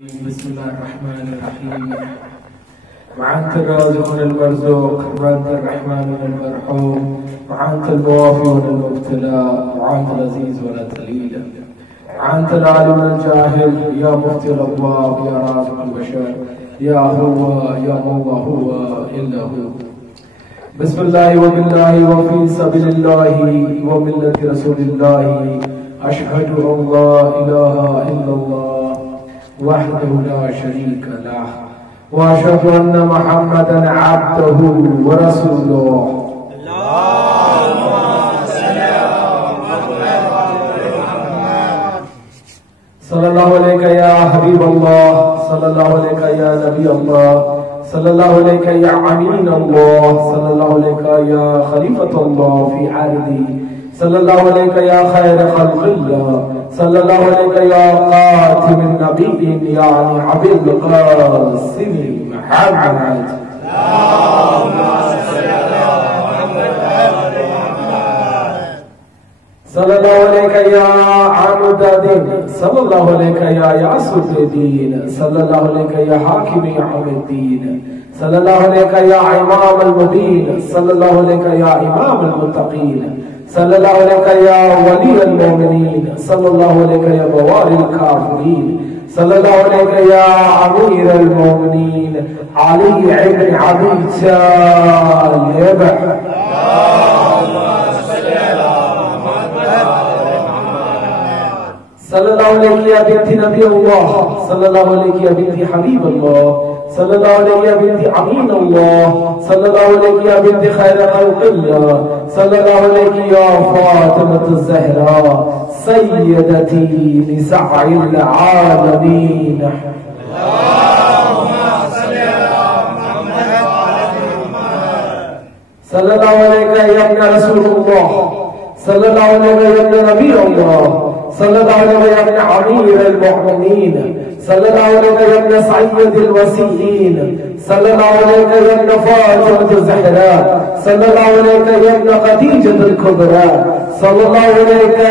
بسم الله الرحمن الرحيم. وأنت الرازق المرزوق وأنت الرحمن المرحوم وأنت الوافي والمبتلى وأنت العزيز ولا تليل وأنت العالم الجاهل يا مفتي الأبواب يا رازق البشر يا هو يا مولا هو إلا هو. بسم الله وبالله وفي سبيل الله وملة رسول الله أشهد أن لا إله إلا الله وحده لا شريك له وأشهد أن محمدا عبده ورسوله. اللهم صل على محمد. صلى الله عليك يا حبيب الله، صلى الله عليك يا نبي الله، صلى الله عليك يا أمين الله، صلى الله عليك يا خليفة الله في عرضي، صلى الله عليك يا خير خلق الله، صلى الله عليك يا خاتم النبيين يعني عبد القاسم محمد. اللهم صل على محمد. صلى الله عليك يا عمود الدين، صلى الله عليك يا يعصب الدين، صلى الله عليك يا حاكم يوم الدين، صلى الله عليك يا إمام المدين، صلى الله عليك يا إمام المتقين، صلى الله عليك يا ولي المؤمنين، صلى الله عليك يا بوار الكافرين، صلى الله عليك يا أمير المؤمنين علي بن أبي طالب. صلى الله عليك يا بنت نبي الله، صلى الله عليك يا بنت حبيب الله، صلى الله عليك يا بنت أمين الله، صلى الله عليك يا بنت خير خلق الله، صلى الله عليك يا فاطمة الزهراء سيدتي نساء العالمين. اللهم صل على محمد. صلى الله عليك يا ابن رسول الله، صلى الله عليك يا ابن نبي الله، صلى الله عليك يا ابن أمير المؤمنين، صلى الله عليك يا ابن سيد الوسيين، صلى الله عليك يا ابن فاطمة الزهراء، صلى الله عليك يا ابن خديجة الكبرى، صلى الله عليك يا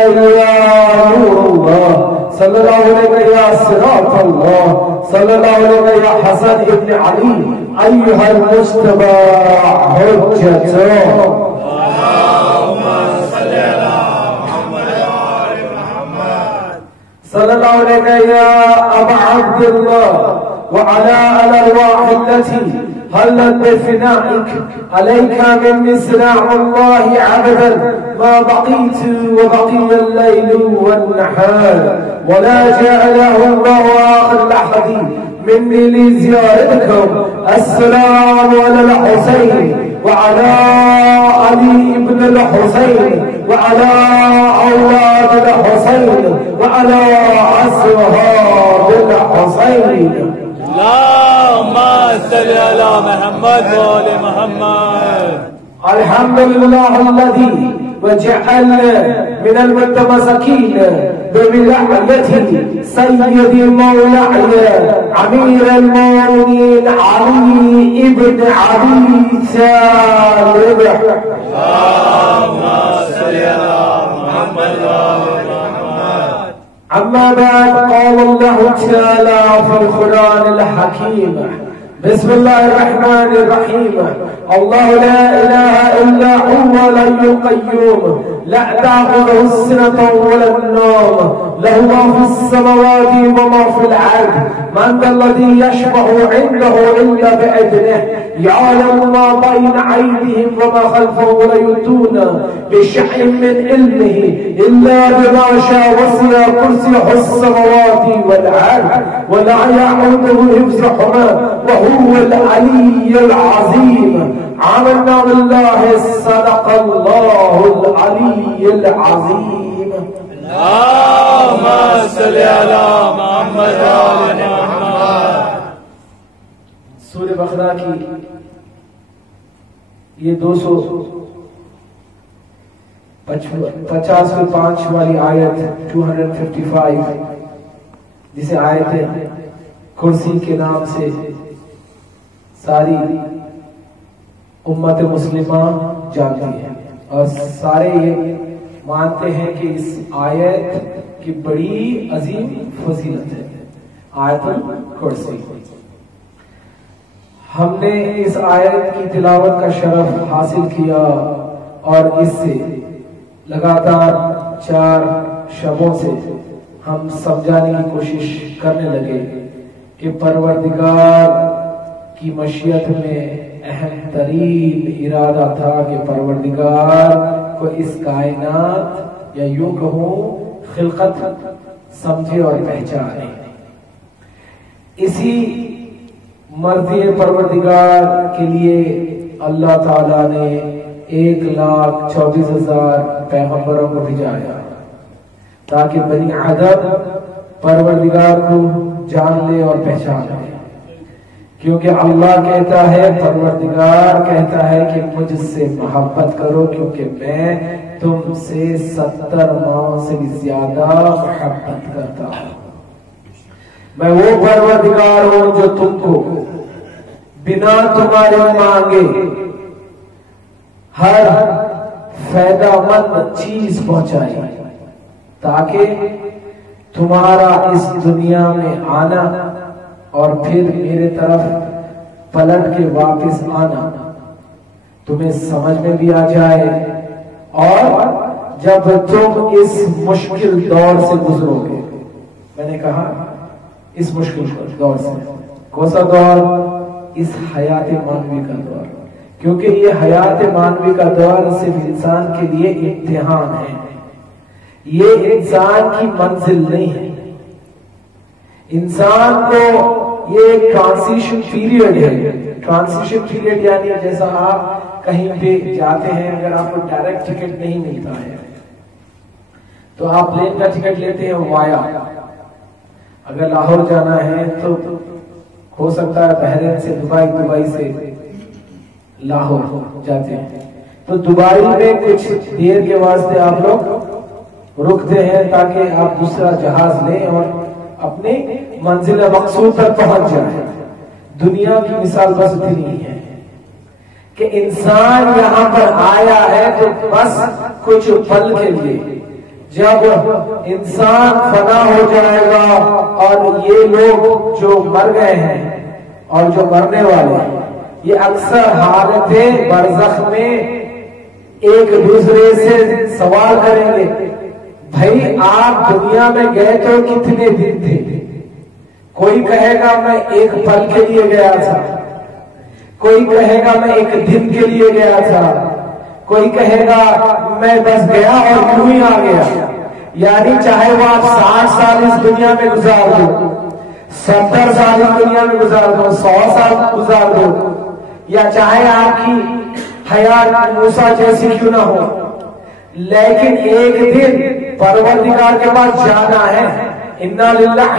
نور الله، صلى الله عليك يا صراط الله، صلى الله عليك يا حسن ابن علي أيها المجتبى حجته. صلى الله عليك يا أبا عبد الله وعلى الأرواح التي هلت بفنائك، عليك من مسراع الله عبدا ما بقيت وبقي الليل والنهار ولا جاء له الله آخر لحظ مني لزيارتكم. السلام على الحسين وعلى علي بن الحسين وعلى أولاد الحسين وعلى أصحاب الحسين. اللهم صل على محمد وآل محمد. الحمد لله الذي وجعلنا من المتمسكين بولايته سيدي مولاي أمير المؤمنين علي بن أبي طالب. اللهم صل على محمد وآل محمد. أما بعد، قال الله تعالى في القرآن الحكيم: بسم الله الرحمن الرحيم. الله لا إله إلا هو الحي القيوم لا تأخذه السنة ولا النوم له ما في السماوات وما في الأرض من ذا الذي يشفع عنده إلا بإذنه يعلم ما بين أيديهم وما خلفهم ولا يؤتون بشيء من علمه إلا بما شاء وسع كرسيه السماوات والأرض ولا يعوده حفظهما وهو العلي العظيم. آمنا بالله صدق الله العلي العظيم. اللهم صل على محمد وآل محمد. سورہ بقرہ کی یہ 255 والی آیت 255 جسے آیت کرسی کے نام سے ساری امت مسلمہ جانتی ہے اور سارے یہ مانتے ہیں کہ اس آیت کی بڑی عظیم فضیلت ہے. آیت الکرسی۔ ہم نے اس آیت کی تلاوت کا شرف حاصل کیا اور اس سے لگاتار 4 شبوں سے ہم سمجھانے کی کوشش کرنے لگے کہ پروردگار کی مشیت میں اہم ترین ارادہ تھا کہ پروردگار کو اس کائنات یا یوں کہوں خلقت سمجھے اور پہچانے۔ اسی مرضی پروردگار کے لیے اللہ تعالیٰ نے 1,34,000 پیغمبروں کو بھیجایا تاکہ بنی آدم پروردگار کو جان لے اور پہچان لے، کیونکہ اللہ کہتا ہے، پروردگار کہتا ہے کہ مجھ سے محبت کرو کیونکہ میں تم سے 70 ماہ سے بھی زیادہ محبت کرتا ہوں۔ میں وہ پروردگار ہوں جو تم کو بنا تمہارے مانگے ہر فائدہ مند چیز پہنچائی تاکہ تمہارا اس دنیا میں آنا اور پھر میرے طرف پلٹ کے واپس آنا تمہیں سمجھ میں بھی آ جائے، اور جب تم اس مشکل دور سے گزرو گے، میں نے کہا اس مشکل دور سے، کون سا دور؟ اس حیات مانوی کا دور، کیونکہ یہ حیات مانوی کا دور صرف انسان کے لیے امتحان ہے، یہ انسان کی منزل نہیں ہے۔ انسان کو یہ ایک ٹرانزیشن پیریڈ ہے۔ ٹرانزیشن پیریڈ یعنی جیسا آپ کہیں پہ جاتے ہیں، اگر آپ کو ڈائریکٹ ٹکٹ نہیں ملتا ہے تو آپ پلین کا ٹکٹ لیتے ہیں وایا، اگر لاہور جانا ہے تو ہو سکتا ہے بحرین سے دبئی، دبئی سے لاہور جاتے ہیں، تو دبئی میں کچھ دیر کے واسطے آپ لوگ رکتے ہیں تاکہ آپ دوسرا جہاز لیں اور اپنی منزل مقصود تک پہنچ جائیں۔ دنیا کی مثال بس اتنی ہے کہ انسان یہاں پر آیا ہے تو بس کچھ پل کے لیے، جب انسان فنا ہو جائے گا اور یہ لوگ جو مر گئے ہیں اور جو مرنے والے ہیں یہ اکثر حالت برزخ میں ایک دوسرے سے سوال کریں گے، بھائی آپ دنیا میں گئے تو کتنے دن تھے؟ کوئی کہے گا میں ایک پل کے لیے گیا تھا، کوئی کہے گا میں ایک دن کے لیے گیا تھا، کوئی کہے گا میں بس گیا اور یوں ہی آ گیا۔ یعنی چاہے وہ آپ 60 سال اس دنیا میں گزار دو، 70 سال اس دنیا میں گزار دو، 100 سال گزار دو، یا چاہے آپ کی حیات موسیٰ جیسی کیوں نہ ہو، لیکن ایک دن پروردگار کے پاس جانا ہے۔ انا للہ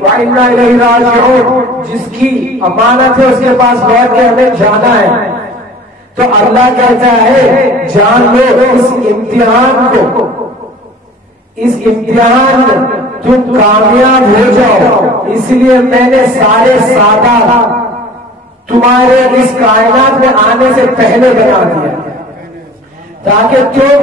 و انا الیہ راجعون، جس کی امانت ہے اس کے پاس لوٹ کے ہمیں جانا ہے۔ تو اللہ کہتا ہے جان لو اس امتحان کو، اس امتحان میں تم کامیاب ہو جاؤ، اس لیے میں نے سارے سادہ تمہارے اس کائنات میں آنے سے پہلے بنا دیا تاکہ تم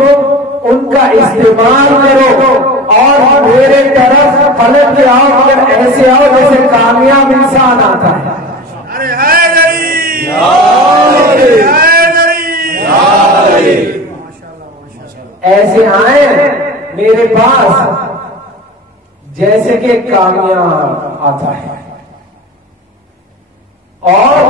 ان کا استعمال کرو اور میرے طرف پلٹ کے آؤ، مگر ایسے آؤ جیسے کامیاب انسان آتا ہے۔ ایسے آئے میرے پاس جیسے کہ کامیاب آتا ہے، اور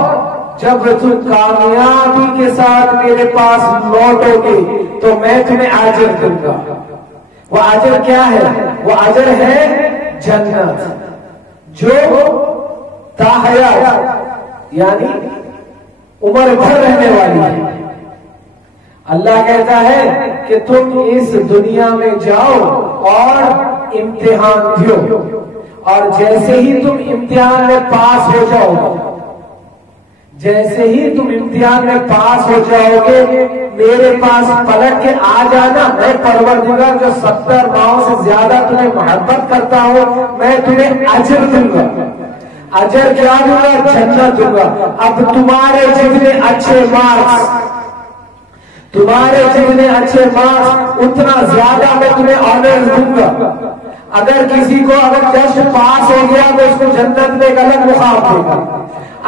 جب تم کامیابی کے ساتھ میرے پاس لوٹو گے تو میں تمہیں اجر دوں گا۔ وہ اجر کیا ہے؟ وہ اجر ہے جنت، جو تاحیات یعنی عمر بھر رہنے والی ہے۔ اللہ کہتا ہے کہ تم اس دنیا میں جاؤ اور امتحان دو، اور جیسے ہی تم امتحان میں پاس ہو جاؤ گے، جیسے ہی تم امتحان میں پاس ہو جاؤ گے میرے پاس پلٹ کے آ جانا، میں پروردگار جو 70 ماہوں سے زیادہ تمہیں محبت کرتا ہوں میں تمہیں اجر دوں گا۔ اجر کیا دوں گا؟ جنت دوں گا۔ اب تمہارے جتنے اچھے مارکس، تمہارے جتنے اچھے مارکس اتنا زیادہ میں تمہیں آنر دوں گا۔ اگر کسی کو اگر جسٹ پاس ہو گیا تو اس کو جنت میں ایک الگ مقام دے گا.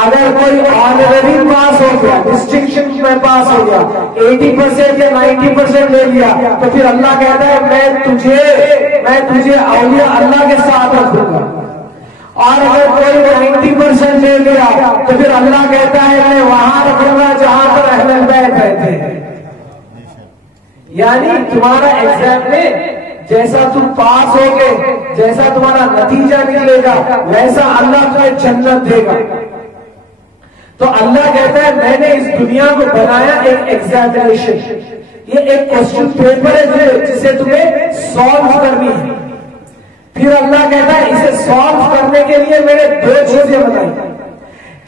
اگر کوئی آنرری پاس ہو گیا, ڈسٹنکشن میں پاس ہو گیا, 80% یا 90% لے لیا, تو پھر اللہ کہتا ہے میں تجھے اولیاء اللہ کے ساتھ رکھوں گا. اور اگر کوئی 90% لے لیا تو پھر اللہ کہتا ہے میں وہاں رکھوں گا جہاں پر اہل بیت رہتے ہیں. یعنی تمہارا ایگزام میں جیسا تم پاس ہوگے, جیسا تمہارا نتیجہ نکلے گا, ویسا اللہ تمہیں جنت دے گا. تو اللہ کہتا ہے میں نے اس دنیا کو بنایا ایک ایگزامینیشن, یہ ایک کوسچن پیپر ہے جسے تمہیں سالو کرنی ہے. پھر اللہ کہتا ہے اسے سالو کرنے کے لیے میں نے 2 چیزیں بنائی,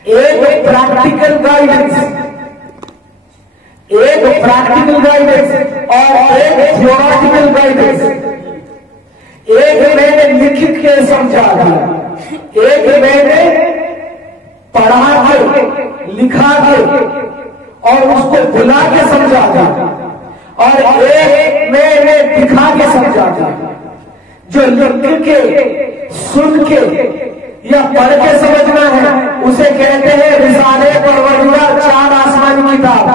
ایک پریکٹیکل گائیڈنس اور ایک تھیوریٹیکل گائیڈنس. ایک میں نے لکھ کے سمجھا دیا, ایک میں نے پڑھا کے لکھا کے اور اس کو بلا کے سمجھا دیا, اور ایک میں نے دکھا کے سمجھا دیا. جو لکھ کے سن کے یا پڑھ کے سمجھنا ہے اسے کہتے ہیں رسالے پروردگار 4 آسمانی کتاب,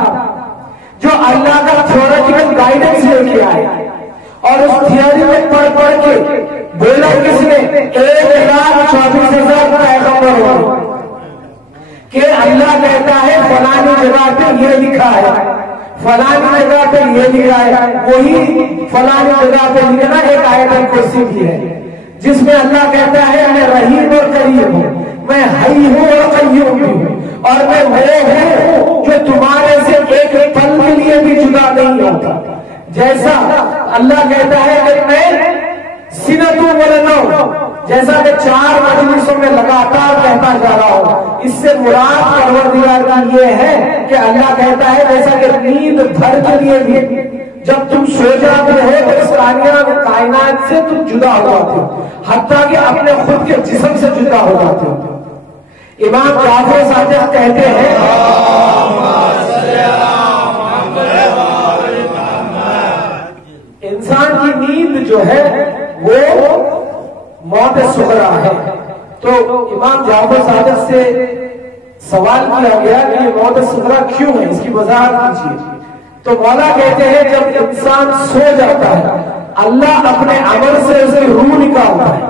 جو اللہ کا تھیوریٹیکل گائیڈنس لے کے آئے. اور اس تھیوری میں پڑھ کے بولا کس نے 1,24,000 پیغمبر ہو کہ اللہ کہتا ہے فلانی جگہ پہ یہ لکھا ہے, فلانی جگہ پہ یہ لکھا ہے, وہی فلانی جگہ پہ لکھنا ایک آیت الکرسی بھی ہے جس میں اللہ کہتا ہے میں رحیم اور کریم ہوں, میں حی ہوں اور قیوم بھی ہوں, اور میں وہ ہوں جو تمہارے سے ایک پل کے لیے بھی جدا نہیں ہوتا. جیسا اللہ کہتا ہے کہ میں سنتوں ولنو, جیسا کہ 4 مجلسوں میں لگاتار کہتا جا رہا ہوں, اس سے مراد پروردگار کی یہ ہے کہ اللہ کہتا ہے جیسا کہ نیند بھر کے لیے بھی جب تم سو جاتے ہو تو اس کائنات سے تم جدا ہو جاتے ہو, حتیٰ کہ اپنے خود کے جسم سے جدا ہو جاتے ہو. امام جعفر صادق کہتے ہیں انسان کی نیند جو ہے وہ موت صغریٰ ہے. تو امام جعفر صادق سے سوال کیا گیا کہ یہ موت صغریٰ کیوں ہے, اس کی وضاحت کیجیے. تو مولا کہتے ہیں جب انسان سو جاتا ہے اللہ اپنے عمل سے اس کی روح نکالتا ہے,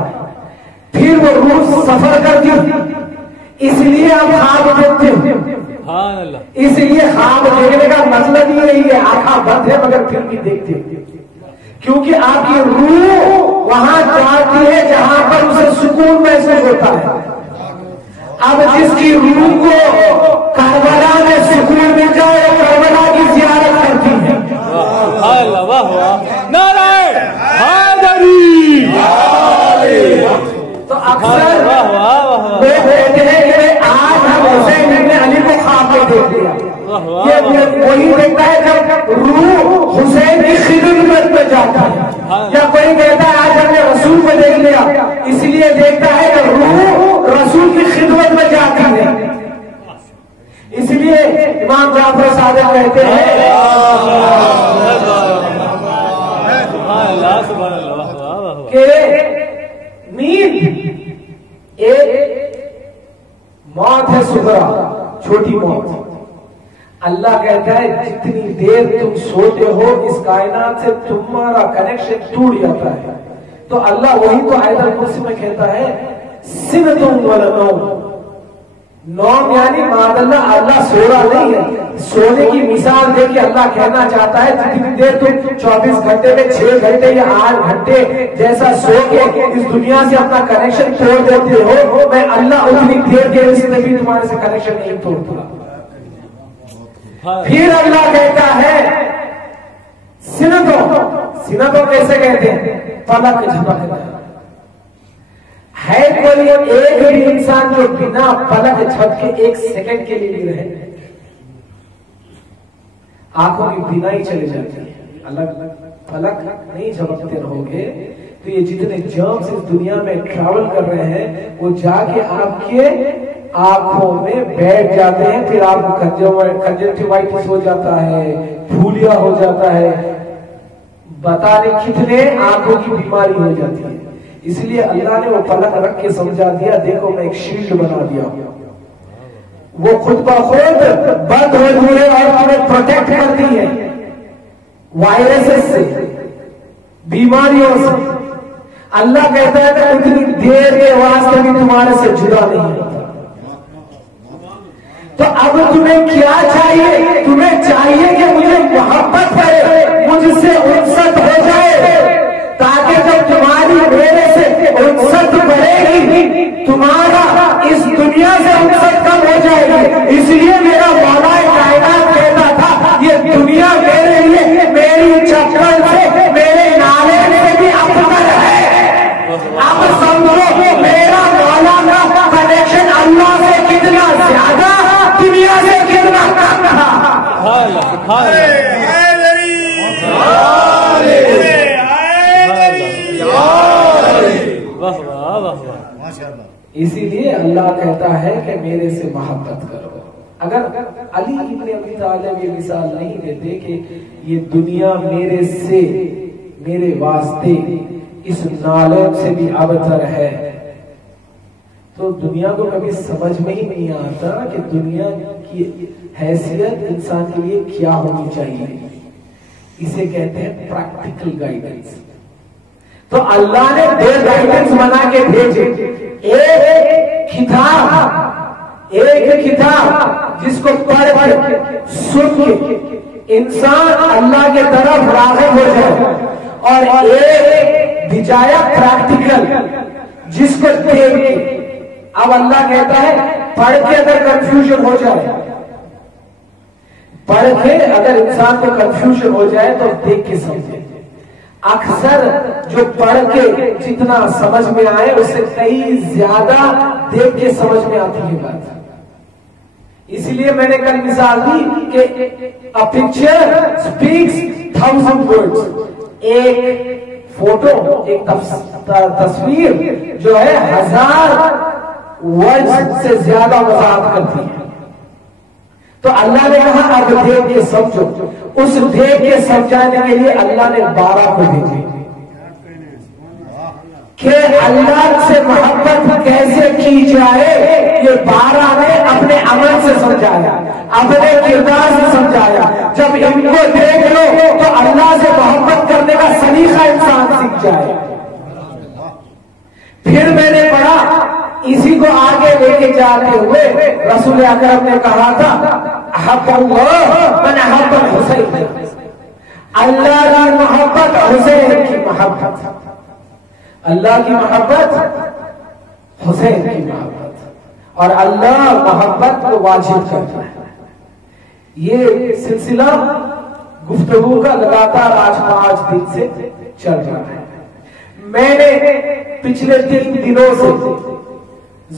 پھر وہ روح سفر کرتی ہے, اس لیے آپ خواب دیکھتے ہیں. اس لیے خواب دیکھنے کا مطلب یہ نہیں ہے آنکھیں بند ہے مگر پھر بھی دیکھتے ہیں, کیونکہ آپ کی روح وہاں جاتی ہے جہاں پر اسے سکون محسوس ہوتا ہے. اب جس کی روح کو کربلا میں سکون مل جائے وہ کربلا کی زیارت کرتی ہے. تو اکثر لوگ کہتے ہیں کہ آج ہم حسین ابن علی کو خواب میں دیکھ لیا. یہ وہی دیکھتا ہے جب روح حسین کی خدمت میں جاتا ہے, یا کوئی کہتا ہے آج ہم نے رسول کو دیکھ لیا, اس لیے دیکھتا ہے کہ روح رسول کی خدمت میں جاتی ہے. اس لیے امام جعفر صادق کہتے ہیں کہ نیند ایک موت ہے صغریٰ, چھوٹی موت. اللہ کہتا ہے جتنی دیر تم سوتے ہو اس کائنات سے تمہارا کنیکشن ٹوٹ جاتا ہے. تو اللہ وہی تو آیت الکرسی میں کہتا ہے سنتم ولنوم, نوم یعنی معاذ اللہ سو رہا نہیں ہے. سونے کی مثال دے کے اللہ کہنا چاہتا ہے جتنی دیر تم 24 گھنٹے میں 6 گھنٹے یا 8 گھنٹے جیسا سو کے اس دنیا سے اپنا کنیکشن توڑ دیتے ہو, میں اللہ اتنی دیر کے اس نے بھی تمہارے سے کنیکشن نہیں توڑتا. پھر اللہ کہتا ہے سنتوں کیسے کہتے ہیں پلک جھپکنا. ہے کوئی ایک بھی انسان جو بنا پلک جھپکے 1 سیکنڈ کے لیے بھی رہے؟ آنکھوں کی بینائی چلی جاتی ہے, الگ پلک نہیں جھپکتے رہو گے تو یہ جتنے جرمز اس دنیا میں ٹریول کر رہے ہیں وہ جا کے آپ کے آنکھوں میں بیٹھ جاتے ہیں, پھر آپ کو کنجکٹیوائٹس ہو جاتا ہے, پھولیا ہو جاتا ہے, بتا نہیں کتنے آنکھوں کی بیماری ہو جاتی ہے. اس لیے اللہ نے وہ پلک رکھ کے سمجھا دیا، دیکھو میں ایک شیلڈ بنا دیا، وہ خود بخود بند ہو جائے اور تمہیں پروٹیکٹ کرتی ہے وائرسز سے، بیماریوں سے۔ اللہ کہتا ہے کہ اتنی دیر کے واسطے بھی تمہارے سے جدا نہیں ہوتا۔ تو اب تمہیں کیا چاہیے؟ تمہیں چاہیے کہ مجھے محبت کرے، مجھ سے انست ہو جائے، تاکہ جب تمہاری میرے سے انست بڑھے گی تمہارا اس دنیا سے انست کم ہو جائے گی۔ اس لیے میرا مولا کائنات کہتا تھا یہ دنیا میرے لیے میری چکر سے، میرے نالے سے بھی افضل ہے۔ اب سمجھو میرا مولا کا کنیکشن اللہ سے کتنا زیادہ، دنیا سے کتنا کم رہا۔ اسی لیے اللہ کہتا ہے کہ میرے سے محبت کرو۔ اگر علی ابن ابی طالب یہ مثال نہیں دیتے کہ یہ دنیا میرے سے، میرے واسطے اس نالوں سے بھی ابتر ہے، تو دنیا کو کبھی سمجھ میں ہی نہیں آتا کہ دنیا کی حیثیت انسان کے لیے کیا ہونی چاہیے۔ اسے کہتے ہیں پریکٹیکل گائیڈنس۔ تو اللہ نے دو گائیڈنس بنا کے بھیجے، ایک کتاب جس کو پڑھ کے سن کے انسان اللہ کے طرف راغب ہو جائے، اور ایک بجایا پریکٹیکل جس کو دیکھ کے۔ اب اللہ کہتا ہے پڑھ کے اگر کنفیوژن ہو جائے، پڑھ کے اگر انسان کو کنفیوژن ہو جائے تو دیکھ کے سمجھے۔ اکثر جو پڑھ کے جتنا سمجھ میں آئے اس سے کئی زیادہ دیکھ کے سمجھ میں آتی ہے بات۔ اسی لیے میں نے کل مثال دی کہ a picture speaks 1000 words۔ ایک فوٹو، ایک تصویر جو ہے 1000 ورڈز سے زیادہ وضاحت کرتی ہے۔ تو اللہ نے کہا اب دیکھ کے سمجھو۔ اس دیکھ کے سمجھانے کے لیے اللہ نے 12 کو بھیجے کہ اللہ سے محبت کیسے کی جائے۔ یہ 12 نے اپنے عمل سے سمجھایا، اپنے کردار سے سمجھایا۔ جب ان کو دیکھ لو تو اللہ سے محبت کرنے کا سلیقہ انسان سیکھ جائے۔ پھر میں نے پڑھا، اسی کو آگے لے کے جاتے ہوئے رسول اکرم نے کہا تھا احب اللہ من احب الحسین، اللہ کی محبت حسین کی محبت، اللہ کی محبت حسین کی محبت، اور اللہ محبت کو واجب کرتا ہے۔ یہ سلسلہ گفتگو کا لگاتار آج 5 دن سے چل رہا ہے۔ میں نے پچھلے 3 دنوں سے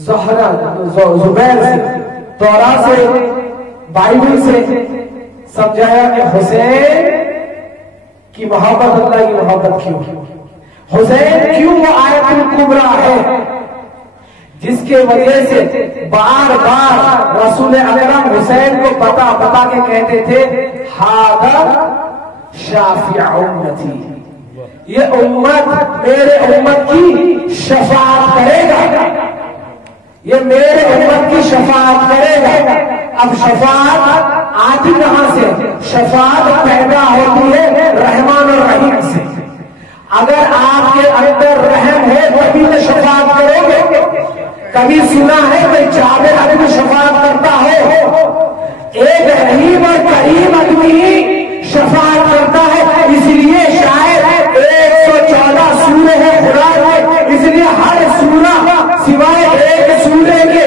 زبیر سے، تورا سے، بائبل سے سمجھایا کہ حسین کی محبت اللہ کی محبت کیوں، حسین کیوں وہ آیت الکبریٰ ہے جس کے وجہ سے بار بار رسول اکرم حسین کو بتا کے کہتے تھے ھذا شافع امتی، یہ امت میرے امت کی شفاعت کرے گا، یہ میرے امت کی شفاعت کرے گا۔ اب شفاعت آتی کہاں سے؟ شفاعت پیدا ہوتی ہے رحمان اور رحیم سے۔ اگر آپ کے اندر رحم ہے تبھی تو شفاعت کرو گے۔ کبھی سنا ہے کہ جابر آدمی شفاعت کرتا ہو؟ ایک رحیم اور کریم آدمی شفاعت کرتا ہے۔ اس لیے شاید 114 سورے ہیں قرآن میں، اس لیے ہر سورہ سوائے ایک سورے کے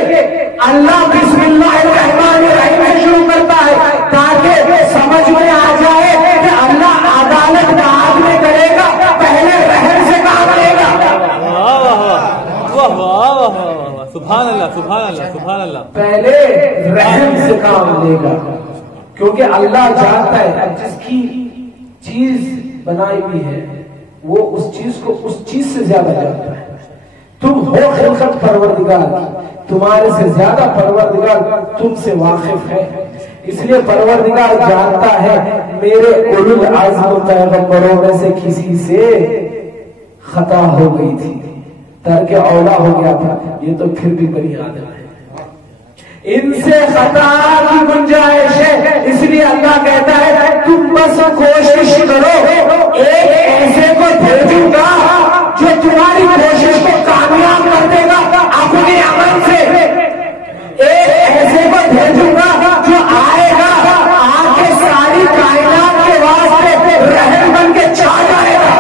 اللہ بسم اللہ الرحمن الرحیم سے شروع کرتا ہے، تاکہ سمجھ میں آ جائے کہ اللہ عدالت بعد میں کرے گا، پہلے رحم سے کام لے گا۔ سبحان اللہ سبحان اللہ سبحان اللہ، پہلے رحم سے کام لے گا، کیونکہ اللہ جانتا ہے جس کی چیز بنائی ہوئی ہے وہ اس چیز کو اس چیز سے زیادہ جانتا ہے۔ تم ہو خلقت پروردگار، تمہارے سے زیادہ پروردگار تم سے واقف ہے۔ اس لیے پروردگار جانتا ہے میرے اولو العزم پیغمبروں میں سے کسی سے خطا ہو گئی تھی، ترک اولا ہو گیا تھا، یہ تو پھر بھی بنی آدم ہے، ان سے خطا کی گنجائش ہے، اس لیے اللہ کہتا ہے تم بس کوشش کرو، ایک ایسے کو بھیجوں گا جو تمہاری کوشش کو کامیاب کر دے گا اپنے عمل سے، ایک ایسے کو بھیجوں گا جو آئے گا آ کے ساری کائنات کے واسطے رحم بن کے چاہ جائے گا،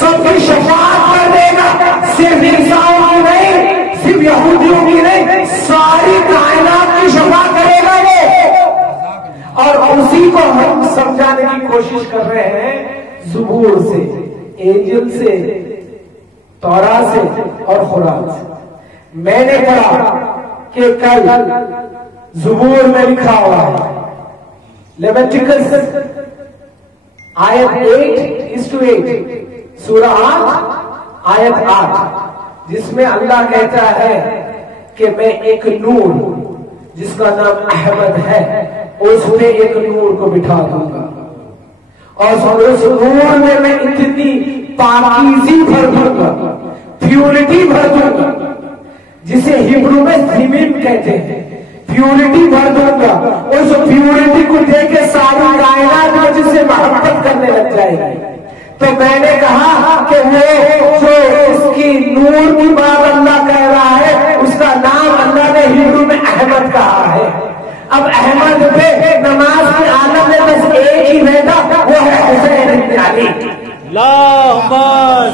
سب کی شفاعت کر دے گا، صرف انسانوں کی نہیں، صرف یہودیوں کی نہیں، ساری کائنات کی شفاعت کرے گا وہ، اور اسی کو ہم سمجھانے کی کوشش کر رہے ہیں زبور سے، انجیل سے، تورات سے اور قرآن سے۔ میں نے پڑھا کہ کل زبور میں لکھا ہوا ہے لیویٹیکس آیت 8:8 سورہ 8 آیت 8، جس میں اللہ کہتا ہے کہ میں ایک نور جس کا نام احمد ہے اس میں ایک نور کو بٹھا دوں گا، اور اس نور میں میں اتنی پاکیزی بھر دوں گا، پیورٹی بھر دوں گا، جسے ہبرو میں سیمن کہتے ہیں، پیورٹی بھر دوں گا، اس پیورٹی کو دیکھ کے ساری کائنات مجھ سے محبت کرنے لگ جائے گی۔ تو میں نے کہا کہ وہ جو اس کی نور کی بات اللہ کہہ رہا ہے اس کا نام اللہ نے ہبرو میں احمد کہا ہے۔ اب احمد پہ نماز کے عالم میں بس ایک ہی رہتا، وہ ہے حسین بن علی۔ اللہم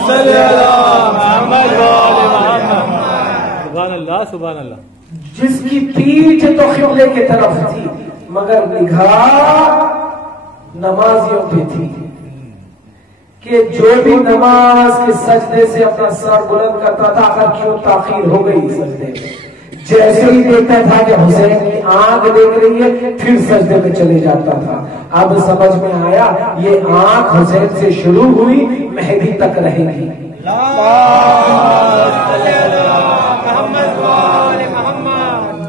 صلی علی محمد و آل محمد۔ سبحان اللہ سبحان اللہ۔ جس کی پیٹھ تو قبلے کی طرف تھی مگر نگاہ نمازیوں پہ تھی، کہ جو بھی نماز کے سجدے سے اپنا سر بلند کرتا تھا، اگر کیوں تاخیر ہو گئی سجدے میں، جیسے ہی دیکھتا تھا کہ حسین کی آنکھ دیکھ رہی ہے پھر سجدے میں چلے جاتا تھا۔ اب سمجھ میں آیا یہ آنکھ حسین سے شروع ہوئی مہدی تک رہے گی۔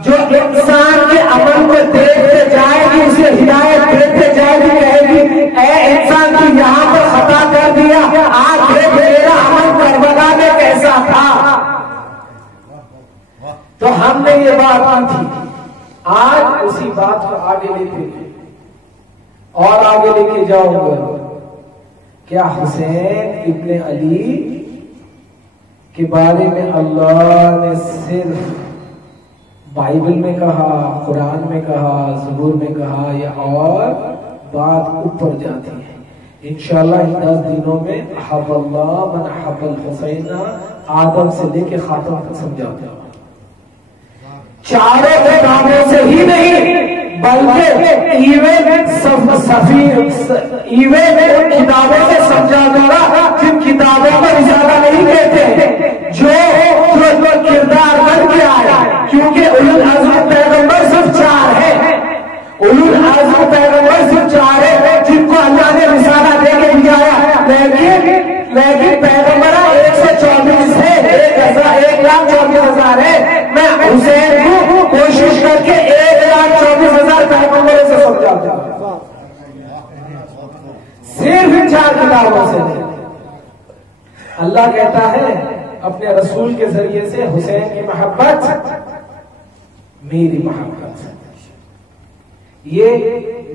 جو انسان کے عمل کو دیکھتے جائے گی اسے ہدایت دیتے جائے گی، کہے گی اے انسان کی یہاں پر خطا کر دیا، آج دیکھ میرا عمل کربلا میں کیسا تھا۔ تو ہم نے یہ بات کی تھی، آج اسی بات کو آگے لے کے اور آگے لے کے جاؤں گا۔ کیا حسین ابن علی کے بارے میں اللہ نے صرف بائبل میں کہا، قرآن میں کہا، زبور میں کہا، یا اور بات اوپر جاتی ہے؟ انشاءاللہ ان 10 دنوں میں حب اللہ من حب الحسین آدم سے لے کے خاتم تک سمجھاتا ہوں، چاروں کتابوں سے ہی نہیں بلکہ ایویں کتابوں سے سمجھا گا جن کتابوں کو رسالہ نہیں کہتے، جو کردار بن کے آئے، کیونکہ اولو العزم پیغمبر صرف 4 ہیں، اولو العزم پیغمبر صرف 4 ہیں جن کو اللہ نے رسالہ دے کے بھیجایا، لیکن پیغمبر 124 ہے، 1,24,000 ہے۔ میں حسین کو کوشش کر کے 1,24,000 پیغمبروں سے سمجھاتا ہوں، صرف ان 4 کتابوں سے۔ اللہ کہتا ہے اپنے رسول کے ذریعے سے حسین کی محبت میری محبت، یہ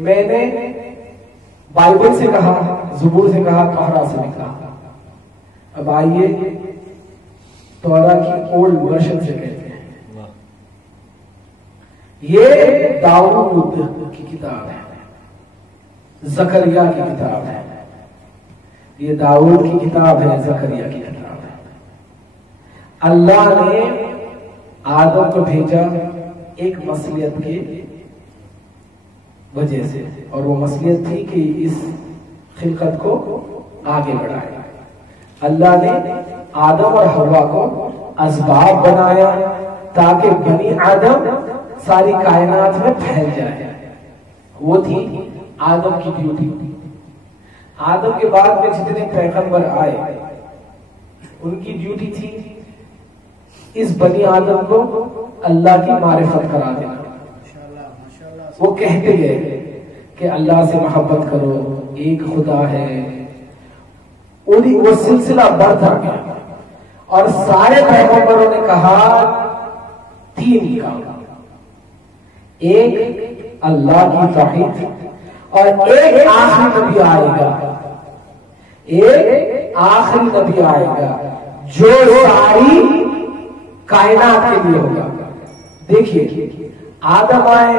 میں نے بائبل سے کہا، زبور سے کہا، توراہ سے بھی کہا۔ اب آئیے توراہ کی اولڈ ورژن سے کہتے ہیں، یہ داؤد کی کتاب ہے، زکریا کی کتاب ہے، یہ داؤد کی کتاب ہے، زکریا کی کتاب ہے۔ اللہ نے آدم کو بھیجا ایک مصلیت کی وجہ سے، اور وہ مصلیت تھی کہ اس خلقت کو آگے بڑھائے۔ اللہ نے آدم اور حوا کو اسباب بنایا تاکہ بنی آدم ساری کائنات میں پھیل جائے، وہ تھی آدم کی ڈیوٹی۔ آدم کے بعد میں جتنے پیغمبر آئے ان کی ڈیوٹی تھی اس بنی آدم کو اللہ کی معرفت کرا دینا۔ وہ کہتے گئے کہ اللہ سے محبت کرو، ایک خدا ہے، وہ سلسلہ بڑھتا گیا۔ اور سارے پیغمبروں نے کہا 3 کام، ایک اللہ کی توحید، اور ایک آخری نبی آئے گا، ایک آخری نبی آئے گا جو ساری کائنات کے لیے ہوگا۔ دیکھیے آدم آئے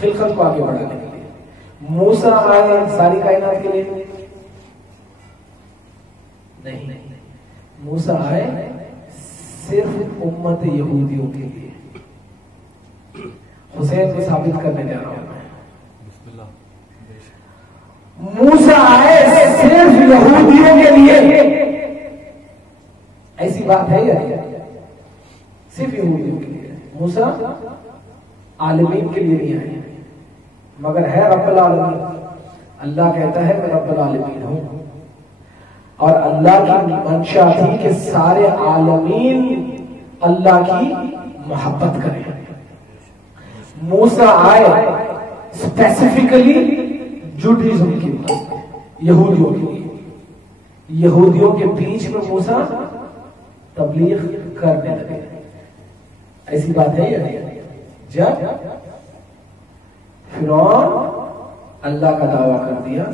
خلقت کو آگے بڑھانے کے لیے، موسیٰ آئے ساری کائنات کے لیے نہیں، موسیٰ آئے صرف امت یہودیوں کے لیے۔ حسین کو ثابت کرنے جا رہا ہوں میں، موسیٰ آئے صرف یہودیوں کے لیے، ایسی بات ہے یا صرف یہودیوں کے لیے؟ موسیٰ عالمین کے لیے نہیں آئے، مگر ہے رب العالمین۔ اللہ کہتا ہے میں رب العالمین ہوں، اور اللہ کی منشا تھی کہ سارے عالمین اللہ کی محبت کریں۔ موسیٰ آئے اسپیسیفکلی جوڈیزم کی یہودیوں کے لیے، یہودیوں کے بیچ میں موسیٰ تبلیغ کرنے لگے، ایسی بات ہے یا نہیں؟ جب فرعون اللہ کا دعویٰ کر دیا،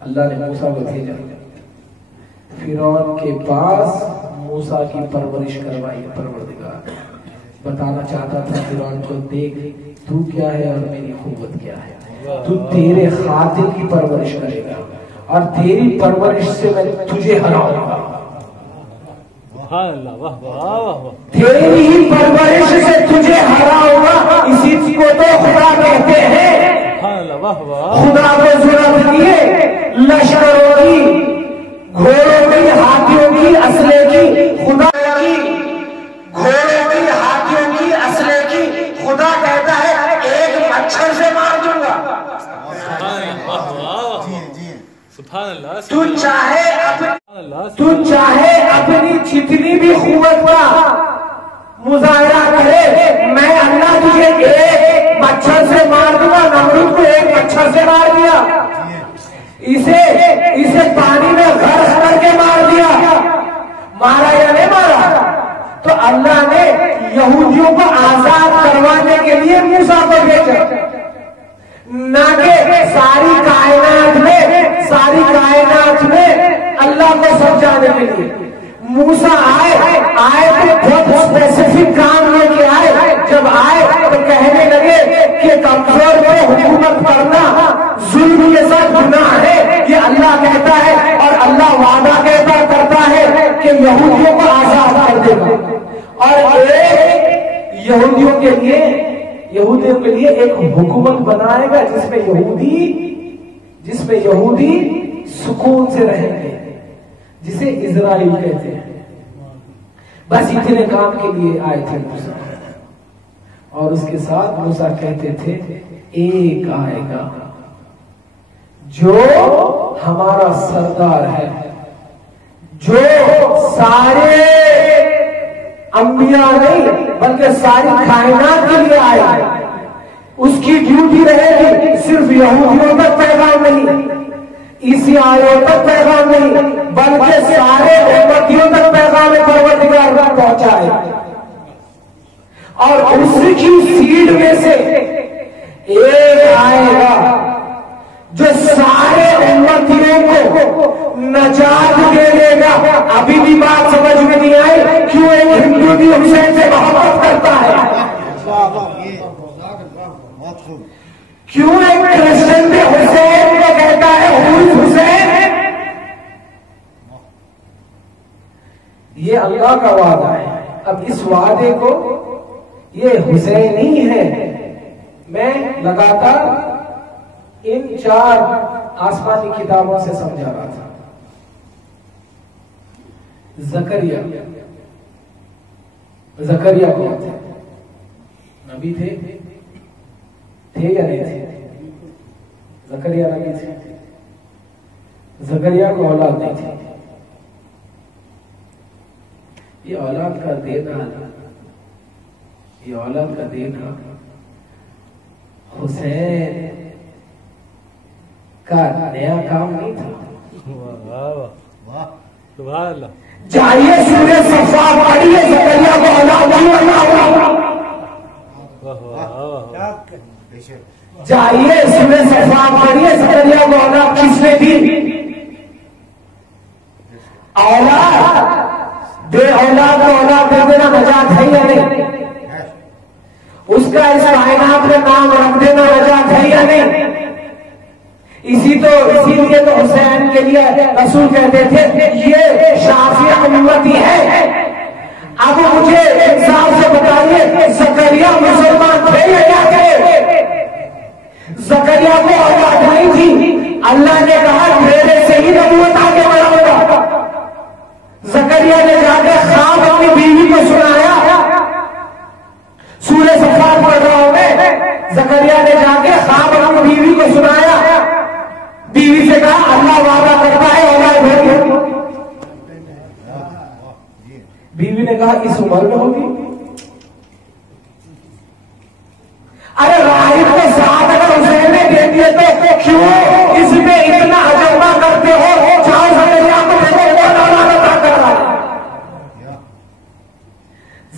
اللہ نے موسیٰ کو بھیجا، فرعون کے پاس موسیٰ کی پرورش کروائی۔ پروردگار بتانا چاہتا تھا فرعون کو، دیکھ تو کیا ہے اور میری قوت کیا ہے، تو تیرے خاطر کی پرورش کرے گا اور تیری پرورش سے میں تجھے ہراؤں گا، تیری ہی پرورش سے تجھے ہراؤں گا۔ اسی کو تو خدا کہتے ہیں، خدا کو ضرورت دیے لشکروں کی، گھوڑوں کی، ہاتھیوں کی، اسلحے کی، خدا کی گھوڑوں کی، ہاتھیوں کی، اسلحے کی، خدا کہتا ہے ایک مچھر سے مار دوں گا۔ تو چاہے اپنی جتنی بھی قوت کا مظاہرہ کرے، میں اللہ تجھے ایک مچھر سے مار دوں گا۔ نمرود کو ایک مچھر سے مار دیا، اسے پانی میں غرق کر کے مار دیا، مارا یا نہیں مارا؟ تو اللہ نے یہودیوں کو آزاد کروانے کے لیے موسیٰ کو بھیجا، نہ کہ ساری کائنات میں اللہ کو سمجھانے کے لیے۔ موسیٰ آئے تو بہت اسپیسیفک کام لے کے آئے، جب آئے تو کہنے لگے کہ کمزور پہ حکومت کرنا ظلم کے ساتھ گناہ ہے، یہ اللہ کہتا ہے، اور اللہ وعدہ کرتا ہے کہ یہودیوں کو آزاد کر دے گا، اور ایک یہودیوں کے لیے ایک حکومت بنائے گا جس میں یہودی سکون سے رہیں گے، جسے اسرائیل کہتے ہیں۔ بس اتنے کام کے لیے آئے تھے موسیٰ، اور اس کے ساتھ موسیٰ کہتے تھے ایک آئے گا جو ہمارا سردار ہے، جو سارے انبیاء نہیں بلکہ ساری کائنات کے لیے آئے گا۔ اس کی ڈیوٹی رہے گی صرف یہودیوں تک پیغام نہیں، عیسائیوں تک پیغام نہیں، بلکہ سارے امتیوں تک پیغام پروردگار پہنچائے، اور اس کی سیڈ میں سے ایک آئے گا جو سارے امتیوں کو نجات دے دے گا۔ ابھی بھی بات سمجھ میں نہیں آئی کیوں ایک ہندو بھی حسین سے محبت کرتا ہے، کیوں ایک کرسچن بھی حسین کو کہتا ہے حسین۔ یہ اللہ کا وعدہ ہے۔ اب اس وعدے کو یہ حسینی ہے، میں لگاتار ان 4 آسمانی کتابوں سے سمجھا رہا تھا۔ زکریا کون تھے؟ نبی تھے یا نہیں تھے؟ زکریا نبی تھے، زکریا کو اولاد نہیں تھی، یہ اولاد کا دینا حسین کا نیا کام نہیں تھا۔ سبحان اللہ، جائیے سورہ صفات پڑھیے، زکریا کو اولاد جائیے سورہ صفات پڑھیے، زکریا کو اولاد کس نے دی؟ اولاد بے اولاد کو اولاد دے دینا نجات ہے یا نہیں؟ اس کا اس کائنات میں نام رکھ دینا نجات ہے یا نہیں؟ اسی لیے تو حسین کے لیے رسول کہتے تھے یہ شافی امتی ہے۔ اب مجھے انصاف سے بتائیے زکریا مسلمان تھے یا کیا تھے؟ زکریا کو اولاد نہیں تھی، اللہ نے کہا میرے سے ہی نبوت آگے بڑھاؤ گا۔ زکریا نے جا کے خواب اپنی بیوی کو سنایا، سورہ صفات پڑھ رہا ہوں میں، زکریا نے جا کے خواب اپنی بیوی کو سنایا، بیوی سے کہا اللہ وعدہ کرتا ہے اولاد ہوگی۔ بیوی نے کہا اس عمر میں ہوگی؟ ارے راہب کو ساتھ اگر حسین نے دے دیے تو کیوں اس میں اتنا عجبہ کرتے ہو؟ چاہو زکریا کو دیکھو کون اولاد عطا کر رہا ہے۔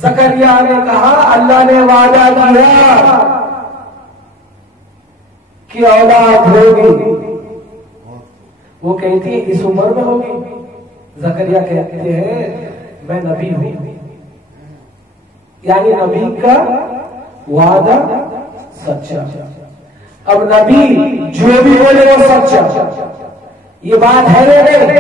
زکریا نے کہا اللہ نے وعدہ کیا کہ اولاد ہوگی، وہ کہتی ہے اس عمر میں ہوگی۔ زکریا کہتے ہیں میں نبی ہوں، یعنی نبی کا وعدہ سچا، اب نبی جو بھی بولے وہ سچا، یہ بات ہے نہیں۔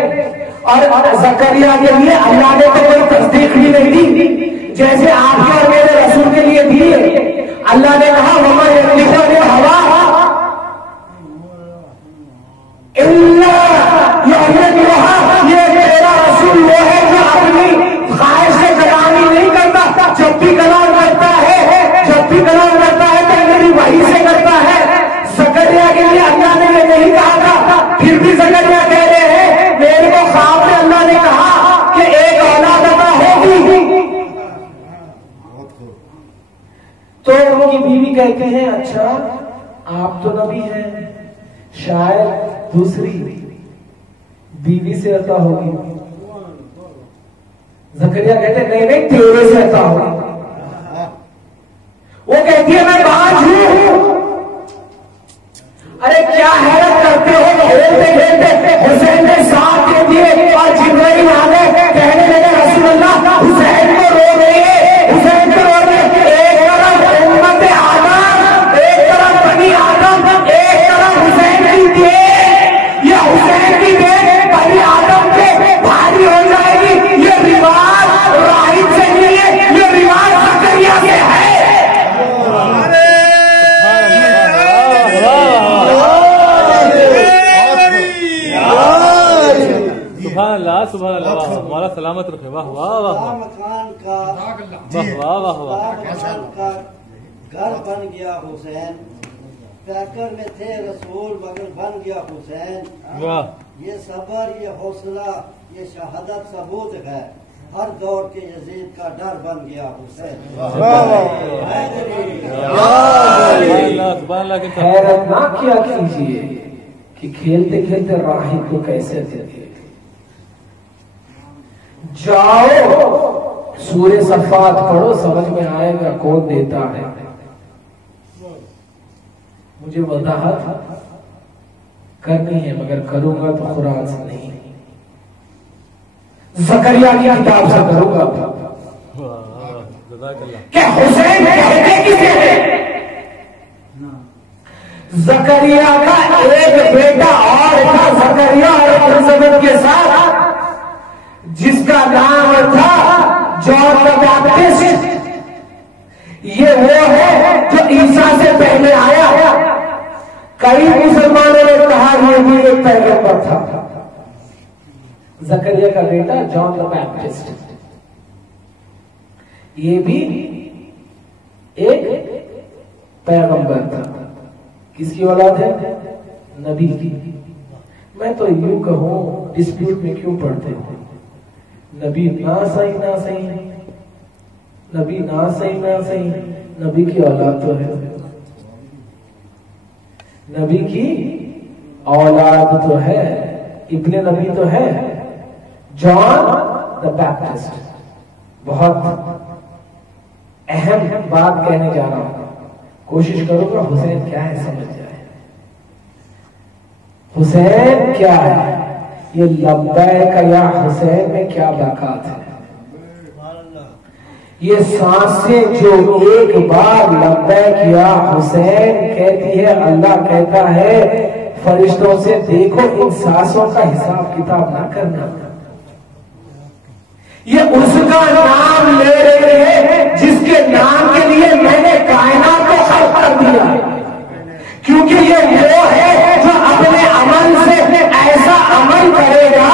اور زکریا کے لیے اللہ نے تو کوئی تصدیق بھی نہیں دی جیسے آپ کے اور میرے رسول کے لیے دی ہے۔ اللہ نے کہا وما ينطق عن الهوى الا وحی، یہ میرا رسول وہ ہے جو اپنی خواہش سے کلامی نہیں کرتا، جب بھی کلام کرتا ہے تو میری وحی سے کرتا ہے۔ زکریا کے لیے اللہ نے یہ نہیں کہا تھا، پھر بھی زکریا کہہ رہے ہیں میرے کو خواب میں اللہ نے کہا کہ ایک اولاد عطا ہوگی۔ تو ان کی بیوی کہتے ہیں اچھا آپ تو نبی ہیں، شاید دوسری بیوی سے عطا ہوگی۔ زکریا کہتے ہیں نہیں تیرے سے عطا ہوگی۔ وہ کہتی ہے میں باز ہوں۔ ارے کیا حیرت کرتے ہو؟ کھیلتے کھیلتے حسین نے ساتھ دے دیے اور جبرائیل آ گئے، کہنے لگے رسول اللہ حسین کو رو رہے ہیں، حسین کو رو رہے ہیں۔ ایک طرف امت آدم، ایک طرف بنی آدم، ایک طرف حسین کی دین، یہ حسین کی دین بنی آدم کے بھاری ہو جائے گی۔ یہ رواج راہب سے نہیں ہے، یہ رواج زکریا سے ہے۔ سبحان اللہ سبحان اللہ، ہمارا سلامت رکھے۔ واہ واہ واہ واہ واہ واہ۔ گھر بن گیا حسین، پیکر میں تھے رسول مگر بن گیا حسین۔ یہ صبر، یہ حوصلہ، یہ شہادت ثبوت ہے، ہر دور کے یزید کا ڈر بن گیا حسین۔ حیرت نہ کیا کیجیے کہ کھیلتے کھیلتے راہب کو کیسے دے دے۔ جاؤ سورہ صفات پڑھو، سمجھ میں آئے گا کون دیتا ہے۔ مجھے وضاحت کرنی ہے مگر کروں گا تو قرآن سے نہیں، زکریا کی کتاب سے کروں گا کہ حسین کہتے کسے ہیں؟ زکریا کا ایک بیٹا اور تھا زکریا اور الزبت کے ساتھ، جس کا نام تھا جان دی بیپٹسٹ۔ یہ وہ ہے جو عیسیٰ سے پہلے آیا۔ کئی مسلمانوں نے کہا یہ بھی ایک پیغمبر تھا۔ زکریا کا بیٹا جان دی بیپٹسٹ، یہ بھی ایک پیغمبر تھا۔ کس کی اولاد ہے؟ نبی کی۔ میں تو یوں کہوں ڈسپیوٹ میں کیوں پڑھتے ہو؟ نبی نہ صحیح نہ صحیح، نبی نہ صحیح نہ صحیح، نبی کی اولاد تو ہے، نبی کی اولاد تو ہے، ابن نبی تو ہے۔ جان the Baptist. بہت اہم بات کہنے جا رہا ہوں، کوشش کروں گا حسین کیا ہے سمجھ جائے. حسین کیا ہے؟ یہ لبیک یا حسین میں کیا برکات ہے. یہ سانسیں جو ایک بار لبیک یا حسین کہتی ہے، اللہ کہتا ہے فرشتوں سے دیکھو ان سانسوں کا حساب کتاب نہ کرنا. یہ اس کا نام لے رہے ہیں جس کے نام کے لیے میں نے کائنات کو خلق کر دیا، کیونکہ یہ وہ ہے جو اپنے عمل سے ایسا عمل کرے گا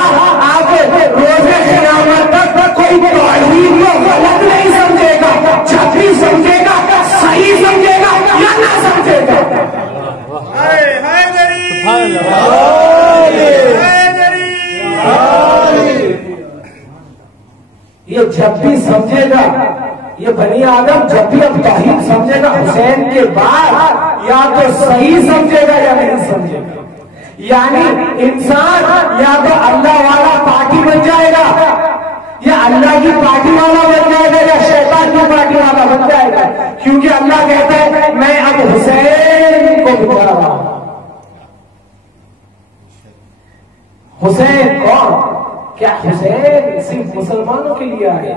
آپ روز قیامت تک کوئی توحید کو غلط نہیں سمجھے گا، جب بھی سمجھے گا صحیح سمجھے گا یا نہ سمجھے گا. یہ جب بھی سمجھے گا، یہ بنی آدم جب بھی اب توحید سمجھے گا حسین کے بعد یا تو صحیح سمجھے گا یا نہیں سمجھے گا. یعنی انسان یا تو اللہ والا پارٹی بن جائے گا یا اللہ کی پارٹی والا بن جائے گا یا شیطان کی پارٹی والا بن جائے گا. کیونکہ اللہ کہتا ہے میں اب حسین کو بچا رہا ہوں. حسین کون؟ کیا حسین صرف مسلمانوں کے لیے آئے؟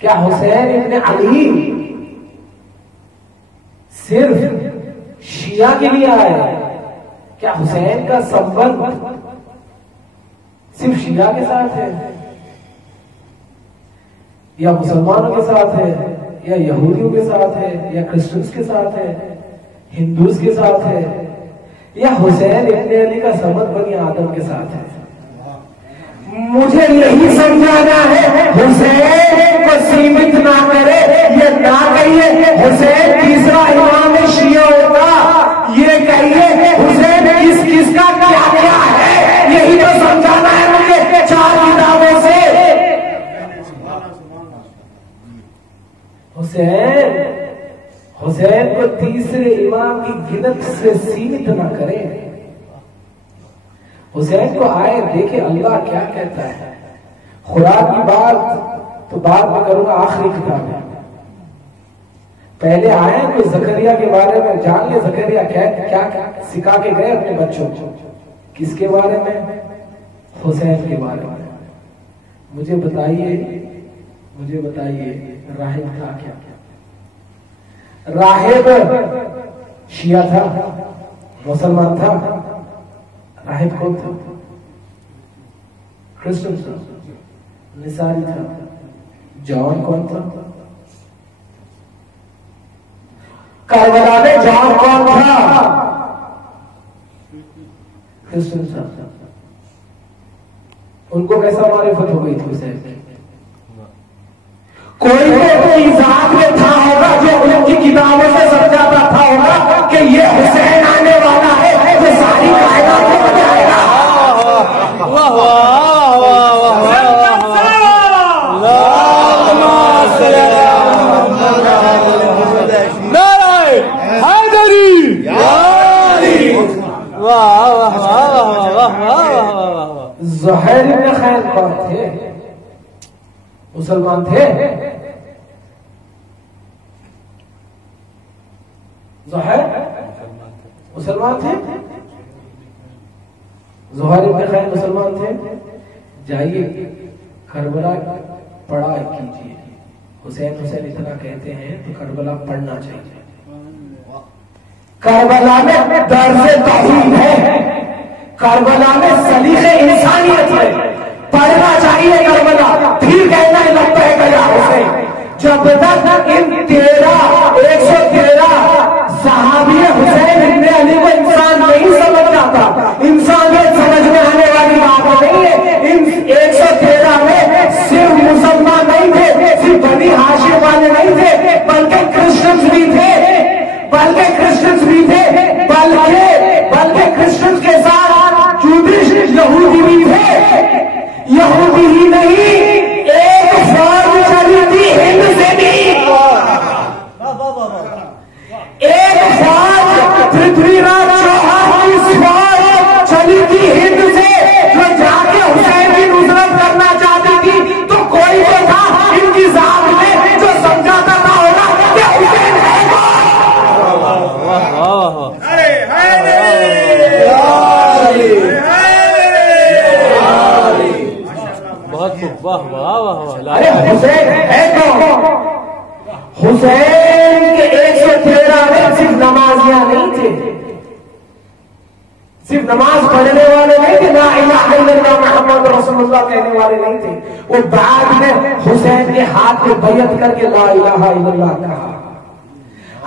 کیا حسین ابن علی صرف شیعہ کے لیے آئے؟ کیا حسین کا سبب صرف شیعہ کے ساتھ ہے یا مسلمانوں کے ساتھ ہے یا یہودیوں کے ساتھ ہے یا کرسچنز کے ساتھ ہے، ہندوز کے ساتھ ہے، یا حسین ابن علی کا سبب بنی آدم کے ساتھ ہے؟ مجھے یہی سمجھانا ہے حسین کو سیمت نہ کرے، یہ نہ کہیے حسین تیسرا امام شیعہ ہوگا، یہ کہیے حسین کس کس کا کیا کیا ہے. یہی تو سمجھانا ہے مجھے 4 کتابوں سے. حسین کو تیسرے امام کی گنت سے سیمت نہ کرے. حسین کو آئے دیکھے اللہ کیا کہتا ہے. خوراک کی بات تو بعد میں کروں گا، آخری کتاب ہے. پہلے آئے تو زکریا کے بارے میں جان لے. زکریا کیا سکھا کے گئے اپنے بچوں کو؟ کس کے بارے میں؟ حسین کے بارے میں. مجھے بتائیے راہب تھا کیا؟ راہب شیعہ تھا، مسلمان تھا؟ راہب کون تھا؟ کرسچن تھا، نصاری تھا. جان کون تھا؟ کربلا میں جان کون تھا؟ کرسچن تھا. ان کو کیسا معرفت ہو گئی تھی حسین کی؟ کوئی تو ذات میں تھا ہوگا جو ان کی کتابوں سے سمجھاتا تھا ہوگا کہ یہ حسین آنے والا ہے جو ساری کائنات کو بچائے گا. زہیر بن خیر کون تھے؟ مسلمان تھے؟ زہیر مسلمان تھے؟ زہیر بن خیر مسلمان تھے؟ جائیے کربلا پڑھا کیجیے. حسین اتنا کہتے ہیں تو کربلا پڑھنا چاہیے. کربلا میں درس توحید ہے، کربلا میں سلیقہ انسانیت ہے. پڑھنا چاہیے کربلا، پھر کہنا لبیک یا حسین. جب تک ان 113 صحابی حسین ابن علی کو انسان نہیں سمجھ جاتا، انسانیت سمجھ میں آنے والی بات نہیں ہے. ان 113 میں صرف مسلمان نہیں تھے، صرف بنی ہاشم والے نہیں تھے، بلکہ کرسچنز بھی تھے، بلکہ کرسچنز کے ساتھ جوڈش یہودی بھی تھے. یہودی ہی نہیں، ایک فوج چلی تھی ہند سے بھی. حسین کے 113 میں صرف نمازیاں نہیں تھے، صرف نماز پڑھنے والے نہیں تھے، لا الہ الا اللہ محمد رسول اللہ کہنے والے نہیں تھے، وہ بعد میں حسین کے ہاتھ میں بیعت کر کے لا الہ الا اللہ کہا۔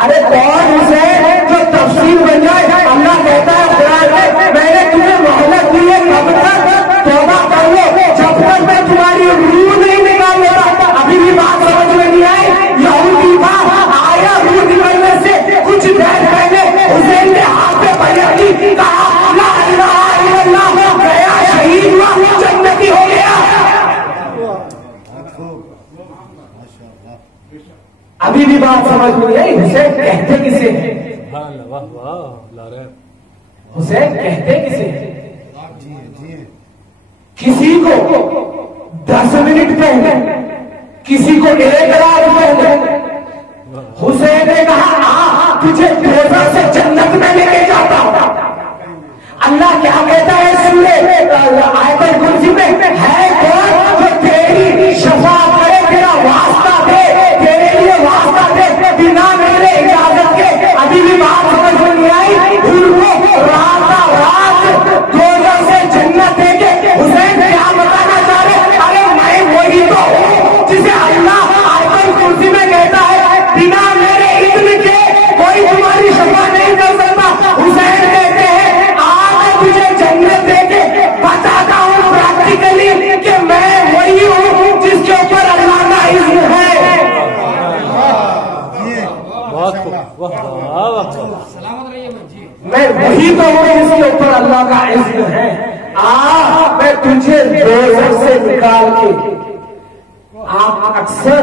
ارے کون حسین جو تفسیر بن جائے؟ اللہ کہتا ہے قرآن میں میں نے تمہیں مہلت دی ہے کب تک؟ توبہ کر لو جب تک میں تمہاری روح نہیں نکال لیتا۔ ابھی بھی بات سمجھ میں نہیں آئی؟ یہودی تھا، آیا روح نکلنے سے کچھ دیر پہلے حسین نے ہاتھ پہ بیعت کی، کہا لا الہ الا اللہ، گیا شہید ہوا، جنتی ہو گیا۔ ابھی بھی بات سمجھ میں نہیں آئی؟ حسین کہتے کسے ہیں؟ حسین کہتے کسے ہیں؟ کسی کو 10 منٹ پہلے، کسی کو 1 رات پہلے حسین نے کہا تجھے دوزخ سے جنت میں لے کے جاتا ہوں۔ اللہ کیا کہتا ہے سورہ آیت الکرسی میں؟ ہے کون جو تیری شفاعت کرے، تیرا واسطہ دے، تیرے لیے واسطہ دے بنا میرے اجازت کے؟ ابھی بھی بات سمجھ میں نہیں آئی؟ ان کو رات دوزخ سے جنت دے کے حسین کیا بتانا چاہ رہے؟ ارے میں وہی تو ہوں جسے اللہ آیت الکرسی میں کہتا ہے بنا میرے اذن کے کوئی تمہاری شفاعت نہیں کر سکتا۔ حسین کہتے ہیں آج تجھے جنت دے کے بتاتا ہوں پریکٹیکلی کہ میں وہی ہوں جس کے اوپر اللہ کا اذن ہے۔ میں وہی تو ہوں جس کے اوپر اللہ کا اذن ہے۔ میں تجھے دوزخ سے نکال کے، آپ اکثر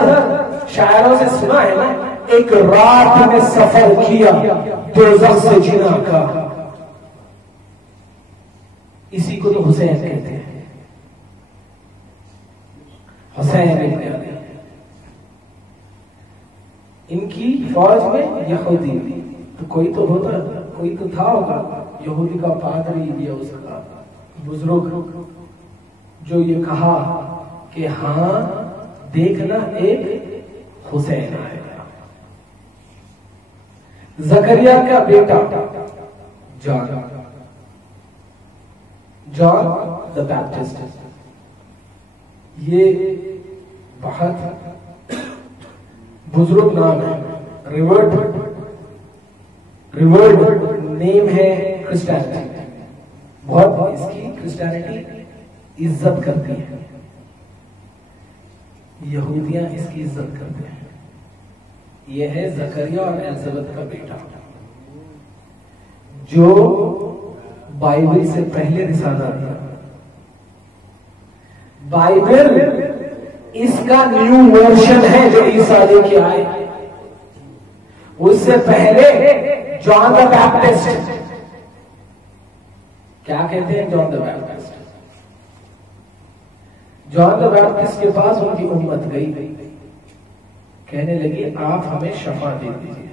شاعروں سے سنا ہے نا، ایک رات میں سفر کیا دوزخ سے جنا کا، اسی کو تو حسین کہتے ہیں۔ حسین ان کی فوج میں یہودی تو کوئی تو ہوتا، کوئی تو تھا ہوگا یہودی کا پادری یا اس کا بزرگ جو یہ کہا کہ ہاں دیکھنا ایک حسین آئے گا۔ زکریا کا بیٹا جان دا بیپٹسٹ، یہ بہت بزرگ نام ہے، ریورڈ نیم ہے کرسچینٹی، بہت اس کی کرسچینٹی عزت کرتی ہے، یہودیاں اس کی عزت کرتے ہیں۔ یہ ہے زکریا اور ایلزبت کا بیٹا، جو بائبل سے پہلے رسالہ دیا۔ بائبل اس کا نیو ورژن ہے جو عیسیٰ لے کے آئے، اس سے پہلے جان دا بیپٹسٹ، کیا کہتے ہیں جان دا بیپٹسٹ؟ جان دا بیپٹسٹ کے پاس ان کی امت گئی، کہنے لگی آپ ہمیں شفا دے دیجیے،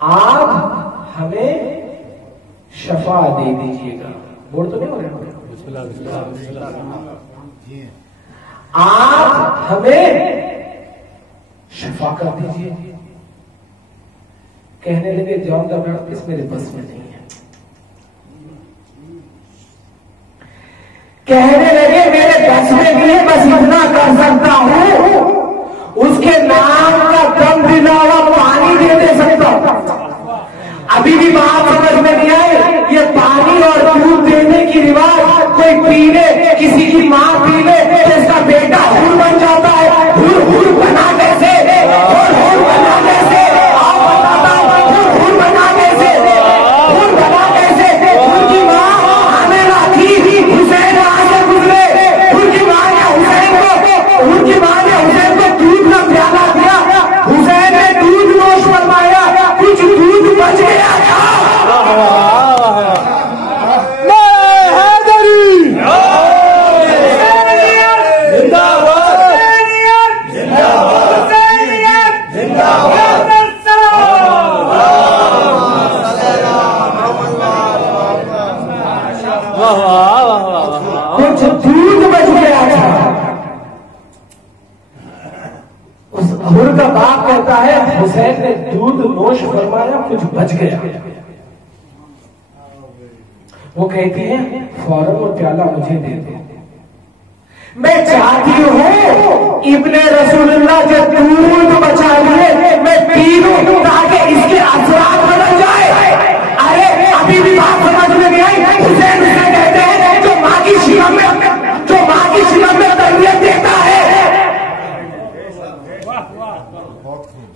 آپ ہمیں شفا دے دیجیے گا۔ بول تو نہیں ہو رہے، آپ ہمیں شفا کر دیجیے۔ کہنے لگے جان دا بیپٹسٹ میرے بس میں نہیں ہے، کہنے لگے میرے بس میں نہیں ہے، بس اتنا کر سکتا ہوں اس کے نام کا دم دلاوا پانی دے سکتا ہوں۔ ابھی بھی بات سمجھ میں نہیں آئے؟ یہ پانی اور دودھ دینے کی رواج کوئی پی لے، کسی کی ماں پی لے تو اس کا بیٹا حور بن جاتا ہے۔ حور بنا کیسے؟ حور بنا کیسے؟ آپ بتاتا ہوں حور بنا کیسے؟ حور بنا کیسے؟ حور کی ماں حاملہ تھی، حسین وہاں سے گزرے، حور کی ماں نے حسین کو دودھ کا پیالہ دیا، حسین نے دودھ نوش فرمایا، کچھ دودھ بچ گیا تھا۔ حر کا باپ کہتا ہے حسین نے دودھ نوش فرمایا کچھ بچ گیا. وہ کہتی ہے فوراً وہ پیالہ مجھے دے دو. میں چاہتی ہوں ابن رسول اللہ جو دودھ بچا لیے میں پی لوں تاکہ اس کے اثرات بدل جائے. ارے ابھی بھی بات سمجھ میں نہیں آئی. حسین اسے کہتے ہیں جو ماں کی شکم میں تربیت دیتا ہے.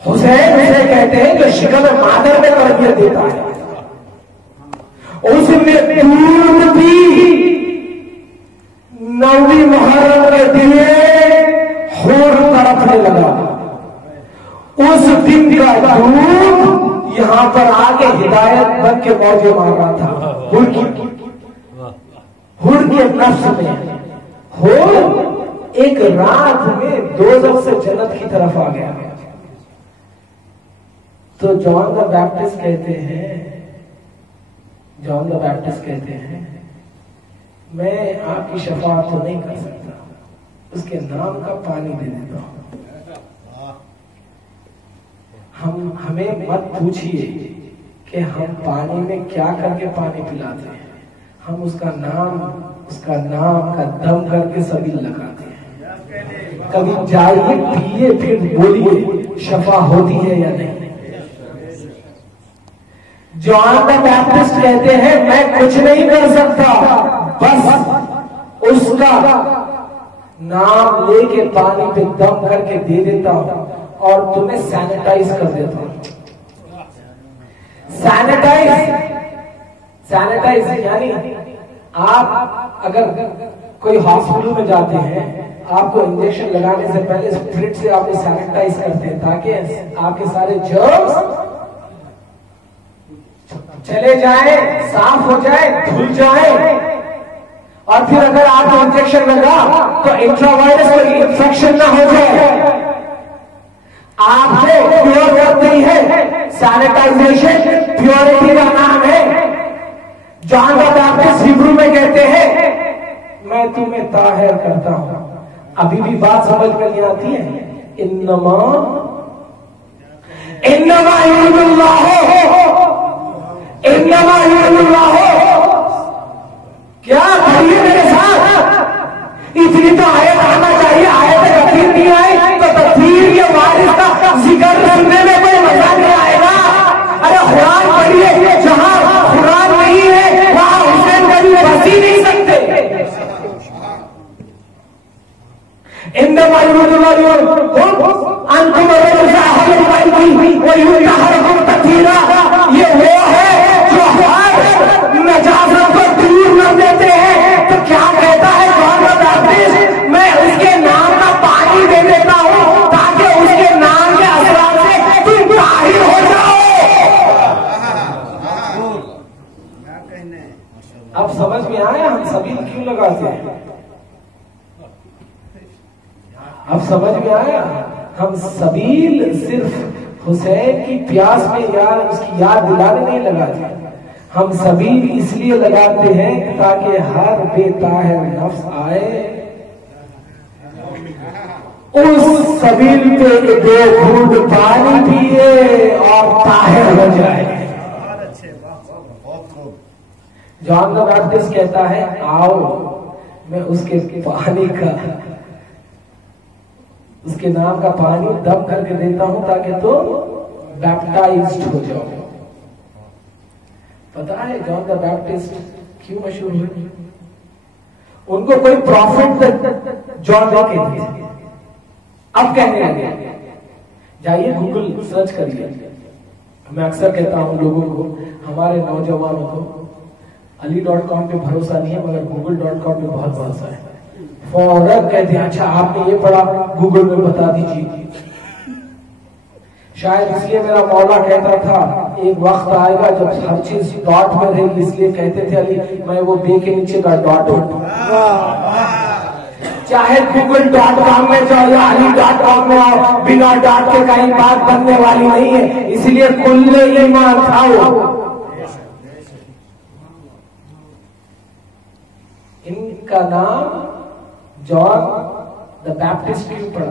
حسین اسے کہتے ہیں جو شکم مادر میں تربیت دیتا ہے. اس نے دودھ بھی 9ویں محرم کے دن حور تڑپنے لگا. اس دن کا دودھ یہاں پر آگے ہدایت بن کے موجے مار رہا تھا. حور کے نفس میں حور ایک رات میں دوزخ سے جنت کی طرف آ گیا. تو جان دا بیپٹسٹ کہتے ہیں میں آپ کی شفاعت تو نہیں کر سکتا, اس کے نام کا پانی دے دیتا ہوں. ہمیں مت پوچھئے کہ ہم پانی میں کیا کر کے پانی پلاتے ہیں, ہم اس کا نام کا دم کر کے سبھی لگاتے ہیں. کبھی جائیے پیئے پھر بولیے شفا ہوتی ہے یا نہیں. جان دا بیپٹسٹ کہتے ہیں میں کچھ نہیں کر سکتا, بس اس کا نام لے کے پانی پہ دم کر کے دے دیتا ہوں اور تمہیں سینیٹائز کر دیتا ہوں. سینیٹائز یعنی آپ اگر کوئی ہاسپٹل میں جاتے ہیں آپ کو انجیکشن لگانے سے پہلے اسپرٹ سے آپ کو سینیٹائز کرتے ہیں تاکہ آپ کے سارے جرمز چلے جائیں, صاف ہو جائے, دھل جائے. اور پھر اگر آپ کو انجیکشن لگا تو انٹرا وائرس کوئی انفیکشن نہ ہو جائے. آپ کو پیور کرتی ہے سینیٹائزیشن, پیورٹی کا نام ہے. جان دا بیپٹسٹ ہیبرو میں کہتے ہیں میں تمہیں طاہر کرتا ہوں. ابھی بھی بات سمجھ میں نہیں آتی ہے. انما یرید اللہ کیا کریے میرے ساتھ. اتنی تو آیت آنا چاہیے, آیت تکفیر نہیں آئی تو تکفیر کے وارث کا ذکر کرنے میں کوئی مزہ نہیں آئے گا. ارے قرآن پڑھیے, جہاں قرآن نہیں ہے وہاں حسین کبھی بس ہی نہیں سکتے. انما یرید اللہ انتم اہل بیتی ویطہرکم تطہیرا. یہ وہ ہے جو ہر نجاست کو دور کر دیتے ہیں. تو کیا کہتا ہے جان دا بیپٹسٹ, میں اس کے نام کا پانی دے دیتا ہوں تاکہ اس کے نام کے اثرات سے تم طاہر ہو جاؤ. اب سمجھ میں آیا ہم سبھی کیوں لگاتے ہیں. اب سمجھ میں آیا ہم سبیل صرف حسین کی پیاس میں یا اس کی یاد دلانے نہیں لگاتے. ہم سبیل اس لیے لگاتے ہیں تاکہ ہر بے طاہر نفس آئے اس سبیل پہ 2 گھونٹ پانی پیے اور طاہر ہو جائے. جان دا بیپٹسٹ کہتا ہے آؤ میں اس کے پانی کا, اس کے نام کا پانی دم کر کے دیتا ہوں تاکہ تو بیپٹائزڈ ہو جاؤ. پتا ہے جان دا بیپٹسٹ کیوں مشہور ہوئے؟ ان کو کوئی پروفٹ جان نہیں کہتے تھے, اب کہنے لگے. جائیے گوگل سرچ کریے. میں اکثر کہتا ہوں لوگوں کو, ہمارے نوجوانوں کو ali.com پہ بھروسہ نہیں ہے مگر google.com پہ بہت بھروسہ ہے. فوراً کہتے ہیں اچھا آپ نے یہ پڑھا گوگل میں بتا دیجیے. شاید اس لیے میرا مولا کہتا تھا ایک وقت آئے گا جب ہر چیز ڈاٹ میں رہے گی, اس لیے کہتے تھے علی میں وہ بے کے نیچے کا ڈاٹ ہوں. چاہے google.com میں جاؤ یا ali.com میں آؤ, بنا ڈاٹ کے کہیں بات بننے والی نہیں ہے. اس لیے کل ایمان تھاؤ. ان کا نام جان دا بیپٹسٹ کیوں پڑا؟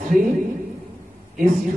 3:1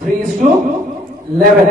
3:11,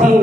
3,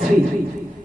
3,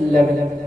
11।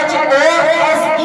HOSEN,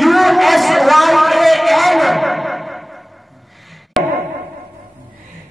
HUSYAN,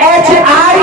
HISAN,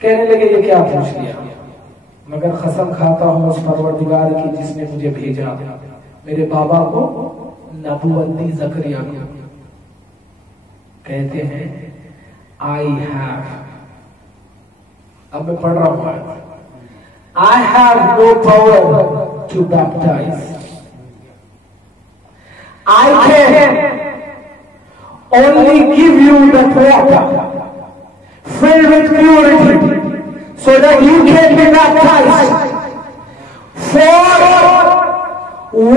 کہنے لگے یہ کیا پوچھ لیا؟ مگر قسم کھاتا ہوں اس پروردگار کی جس نے مجھے بھیجا، میرے بابا کو نبوت دی زکریا کو۔ کہتے ہیں I have، اب میں پڑھ رہا ہوں، I have no power to baptize. I can only give you that water filled with purity so that you can be baptized. For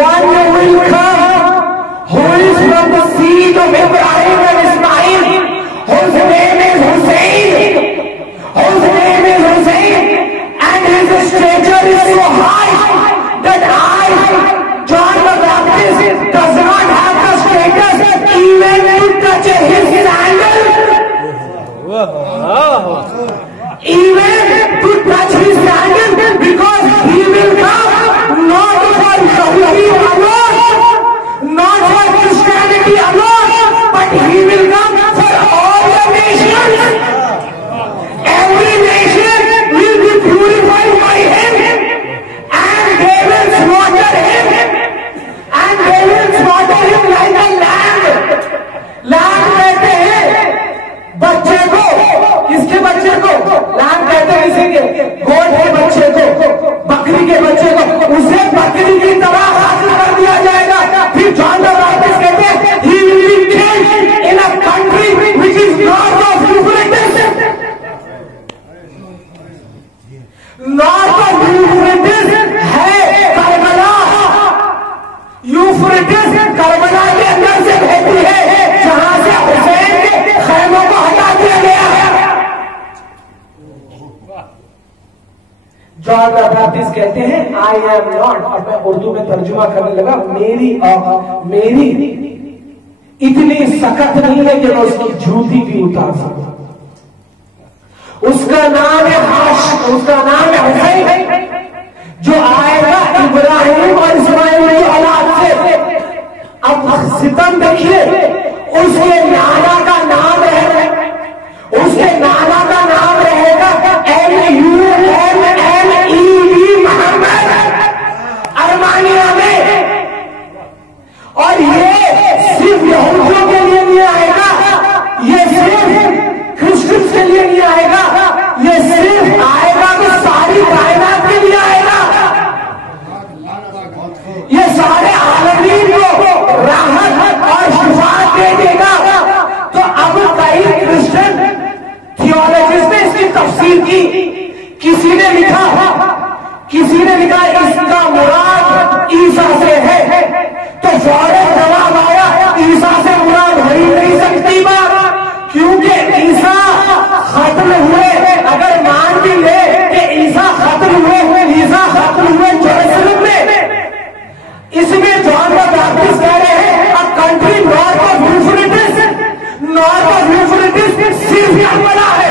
one will come who is from the seed of Abraham and Ismail, whose name is Hussein, and his stature is so high that I, John the Baptist, does not have the status even to touch his sandal. Even to touch his sandal, because he will come not for Yahudi alone, not for Christianity alone, but he will come for all the nations. Every nation will be purified by him, and they will slaughter him, like a lamb. Lamb کہتے ہیں بچے کو، کس کے بچے کو؟ لام کہتے ہیں اسی کے، گوٹ کے بچے کو، بکری کے بچے کو، اسے بکری کی طرح حاصل کر دیا جائے گا۔ پھر جان the Baptist کہتے ہیں he will be killed in a country which is north of Euphrates. North of Euphrates ہے کربلا۔ یوفریٹس کربلا کے اندر سے بہتی ہے، جہاں سے حسین کے خیموں کو ہٹا دیا گیا ہے۔ جان the Baptist کہتے ہیں I am not، اور میں اردو میں ترجمہ کرنے لگا، میری اتنی سخت نہیں ہے کہ میں اس کی جوتی بھی اتار سکوں۔ اس کا نام ہے حسین، جو آئے گا ابراہیم اور اسماعیل کی اولاد سے۔ اب ستم دیکھیے، اس کے نانا کا نام رہے گا محمد ارمانیہ میں، اور یہ صرف یہودیوں کے لیے نہیں آئے گا، یہ صرف کرسچنز کے لیے نہیں آئے گا، یہ صرف آئے گا تو ساری کائنات کے لیے آئے گا، یہ سارے عالمین کو راحت اور شفاعت دے دے گا۔ تو اب کئی کرسچن تھیولوجسٹ نے اس کی تفسیر کی، کسی نے لکھا اس کا مراد عیسیٰ سے ہے، تو فوراً جواب آیا عیسیٰ سے مراد ہو ہی نہیں سکتی بات، کیونکہ عیسیٰ ختم ہوئے، اگر مان بھی لے کہ عیسیٰ ختم ہوئے جیروسلم میں، اس میں جان the Baptist کہہ رہے ہیں a country north of Euphrates صرف کربلا ہے،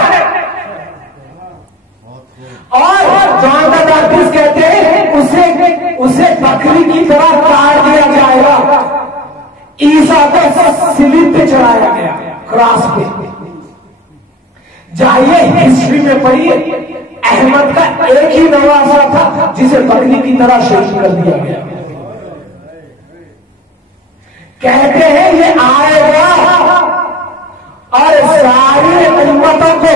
اور جان the Baptist کہتے ہیں اسے بکری کی طرح کاٹ دیا جائے گا۔ عیسیٰ کو صلیب پہ چڑھایا گیا، کراس پہ۔ جائیے ہسٹری میں پڑھیے، احمد کا ایک ہی نواسا تھا جسے بکری کی طرح شہید کر دیا گیا۔ کہتے ہیں یہ آئے گا اور ساری امتوں کو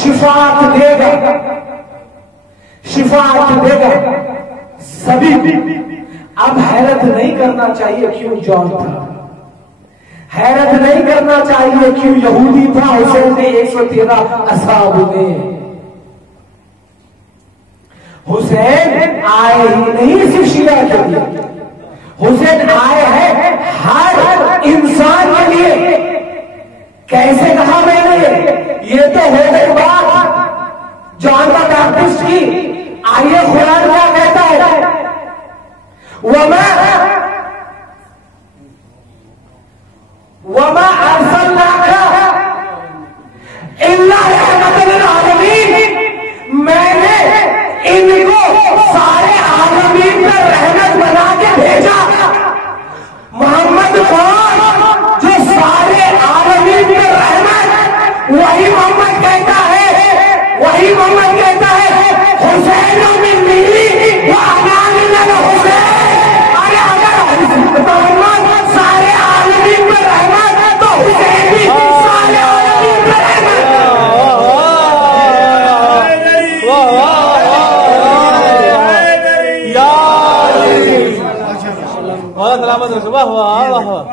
شفاعت دے گا سبھی۔ اب حیرت نہیں کرنا چاہیے کیوں جان تھا، حیرت نہیں کرنا چاہیے کیوں یہودی تھا، حسین نے 113 اصحاب نے۔ حسین آئے ہی نہیں صرف شیعہ کے لیے، حسین آئے ہیں ہر انسان کے لیے۔ کیسے کہا میں نے؟ یہ تو ہو گئی بات جان the Baptist کی۔ آئیے قرآن کیا کہتا ہے، وَمَا أَرْسَلْنَاكَ إِلَّا رَحْمَةً لِلْعَالَمِينَ، میں نے ان کو سارے عالمین پر رحمت بنا کے بھیجا۔ محمد کون؟ جو سارے عالمین پر رحمت، وہی محمد کہتا ہے وہی محمد کہتا ہے حسین منی و انا من الحسین. ارے اگر محمد سارے عالمین پر رحمت تو حسین بھی سارے عالمین پر رحمت. سلامت رکھو. واہ واہ واہ واہ.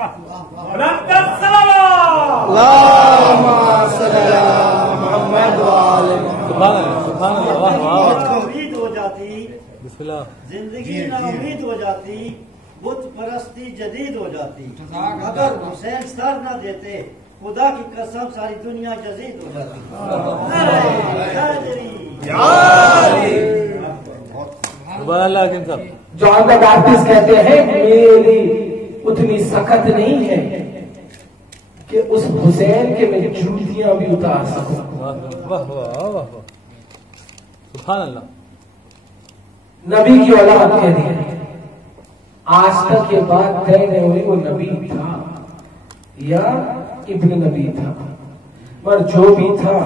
سبحان اللہ. واہ واہ. امید ہو جاتی زندگی نہ امید ہو جاتی, بت پرستی جدید ہو جاتی. اگر حسین سر نہ دیتے خدا کی قسم ساری دنیا جدید ہو جاتی. سبحان اللہ. حکیم صاحب جان دا بیپٹسٹ کہتے ہیں میری اتنی سخت نہیں ہے کہ اس حسین کے میں جوتیاں بھی اتار سکوں. واہ واہ واہ. سبحان اللہ. نبی کی اولاد کہہ دی, آج تک یہ بات طے نہیں ہوئی وہ نبی تھا یا ابن نبی تھا, پر جو بھی تھا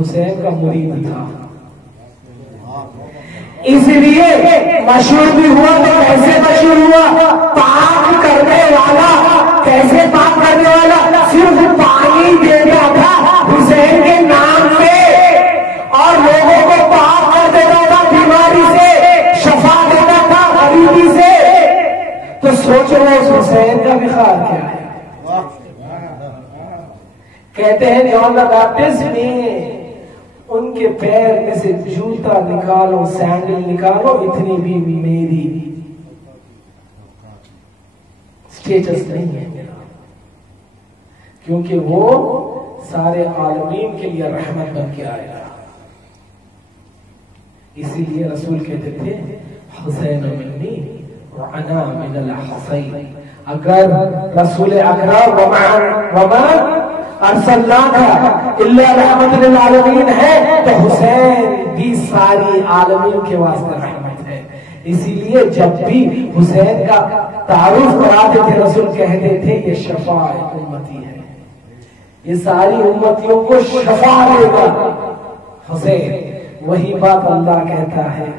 حسین کا مرید تھا. اس لیے مشہور بھی ہوا تو کیسے مشہور ہوا؟ پاک کرنے والا. کیسے پاک کرنے والا؟ صرف پانی دیتا تھا حسین کے نام سے اور لوگوں کو پاک کر دیتا تھا, بیماری سے شفا دیتا تھا, غریبی سے. تو سوچو اس حسین کا بخار کیا ہے. کہتے ہیں جان دا بیپٹسٹ میں ان کے پیر میں سے جوتا نکالو, سینڈل نکالو, اتنی بھی میری اسٹیٹس نہیں ہے میرا, کیونکہ وہ سارے عالمین کے لیے رحمت بن کے آئے گا. اسی لیے رسول کہتے تھے حسین منی وانا من الحسین. اگر رسول اکرم وما ارسلناک الا رحمت للعالمین ہے تو حسین بھی ساری عالمین کے واسطے رحمت ہے. اسی لیے جب بھی حسین کا تعارف کراتے تھے رسول کہتے تھے یہ شفاء امتی ہے, یہ ساری امتیوں کو شفا دے گا حسین. وہی بات اللہ کہتا ہے,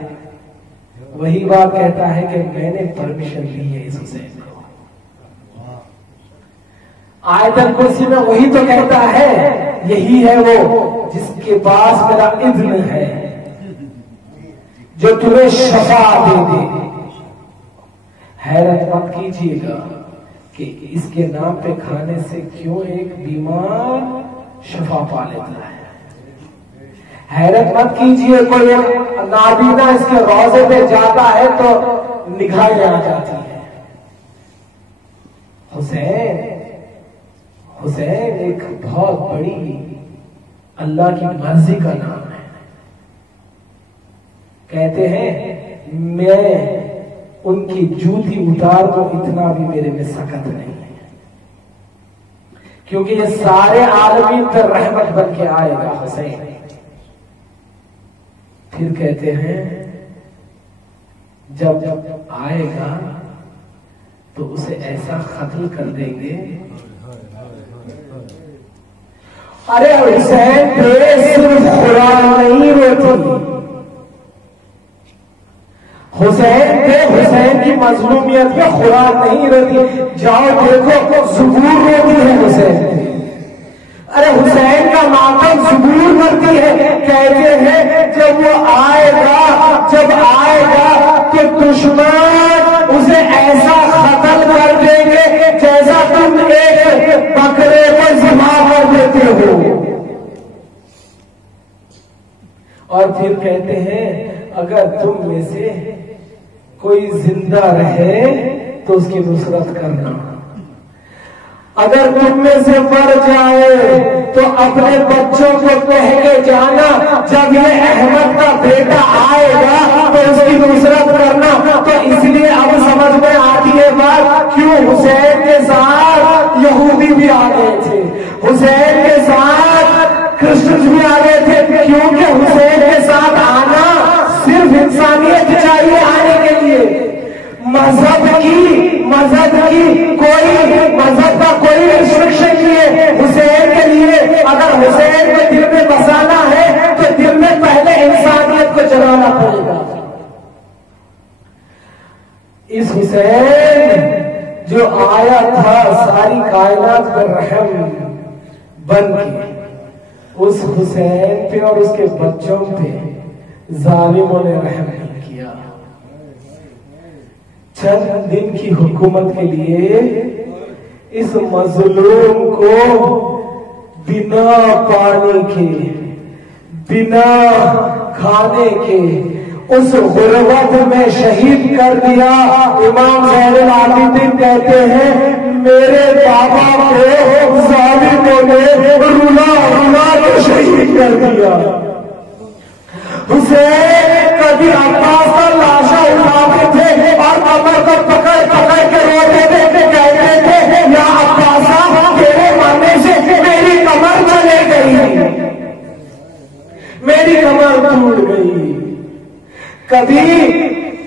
وہی بات کہتا ہے کہ میں نے پرمیشن لی ہے اس حسین کو. آیت الکرسی میں وہی تو کہتا ہے یہی ہے وہ جس کے پاس میرا اذن ہے جو تمہیں شفا دے دے. حیرت مت کیجیے گا کہ اس کے نام پہ کھانے سے کیوں ایک بیمار شفا پا لیتا ہے. حیرت مت کیجیے کوئی نابینا اس کے روزے پہ جاتا ہے تو نگاہیں آ جاتی ہے. حسین ایک بہت بڑی اللہ کی مرضی کا نام ہے. کہتے ہیں میں ان کی جوتی اتار تو اتنا بھی میرے میں سخت نہیں ہے, کیونکہ یہ سارے عالمین پر رحمت بن کے آئے گا حسین. پھر کہتے ہیں جب آئے گا تو اسے ایسا قتل کر دیں گے. ارے حسین پہ صرف قرآن نہیں روتی, حسین پہ حسین کی مظلومیت پہ قرآن نہیں روتی. جاؤ دیکھو زبور روتی ہے حسین پہ. ارے حسین کا ماتم زبور کرتی ہے. کہتے ہیں جب وہ آئے گا کہ دشمن اسے ایسا قتل کر دیں گے جیسا تم ایک بکرے کو ذبح کر دیتے ہو. اور پھر کہتے ہیں اگر تم میں سے کوئی زندہ رہے تو اس کی نصرت کرنا, اگر تم میں سے مر جائے تو اپنے بچوں کو کہہ کے جانا جب یہ احمد کا بیٹا آئے گا تو اس کی نصرت کرنا. تو اس لیے اب سمجھ میں آتی ہے بات کیوں حسین کے ساتھ یہودی بھی آ گئے تھے, حسین کے ساتھ کرسچنز بھی آ گئے تھے, کیونکہ حسین کے ساتھ آنا صرف انسانیت چاہیے آنے کے لیے. مذہب کی کوئی مذہب کا کوئی ریسٹرکشن نہیں ہے حسین کے لیے. اگر حسین کے دل میں بسانا آیا تھا ساری کائنات پر رحم بن کے اس حسین پہ اور اس کے بچوں پہ ظالموں نے رحم نہیں کیا. چند دن کی حکومت کے لیے اس مظلوم کو بنا پانی کے بنا کھانے کے اس غربت میں شہید کر دیا. امام زین العابدین کہتے ہیں میرے بابا کو ظالموں نے رولا رولا کے شہید کر دیا. حسین کبھی عباس کا لاشا اٹھاتے تھے اور کمر کو پکڑ پکڑ کے روتے تھے, کہتے تھے یا عباسا تیرے مرنے سے میری کمر چلے گئی, میری کمر ٹوٹ گئی. کبھی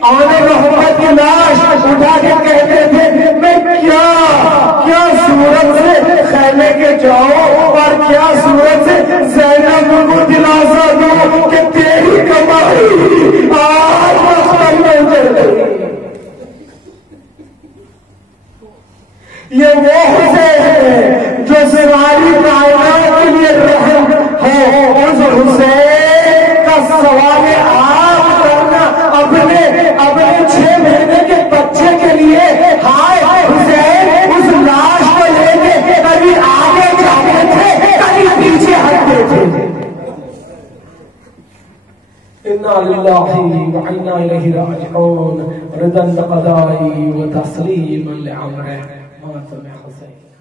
آنے محمد کی لاش اٹھا کے کہتے تھے میں کیا صورت سے خیمے کے جاؤں اور کیا صورت سے زینب کو دلاسا دوں کہ تیری کمائی آج مستقبل میں اتر گئی. یہ وہ حسین ہے جو ساری کائنات کے لیے رحم ہے. اس حسین کا سوال آپ کرنا اپنے 6 مہینے کے بچے کے لیے, ہائے حسین اس لاش کو لے کے کبھی آگے جاتے تھے کبھی پیچھے ہٹتے تھے. انا للہ و انا الیہ راجعون رضا بقضاء و تسلیما لامرہ. حسین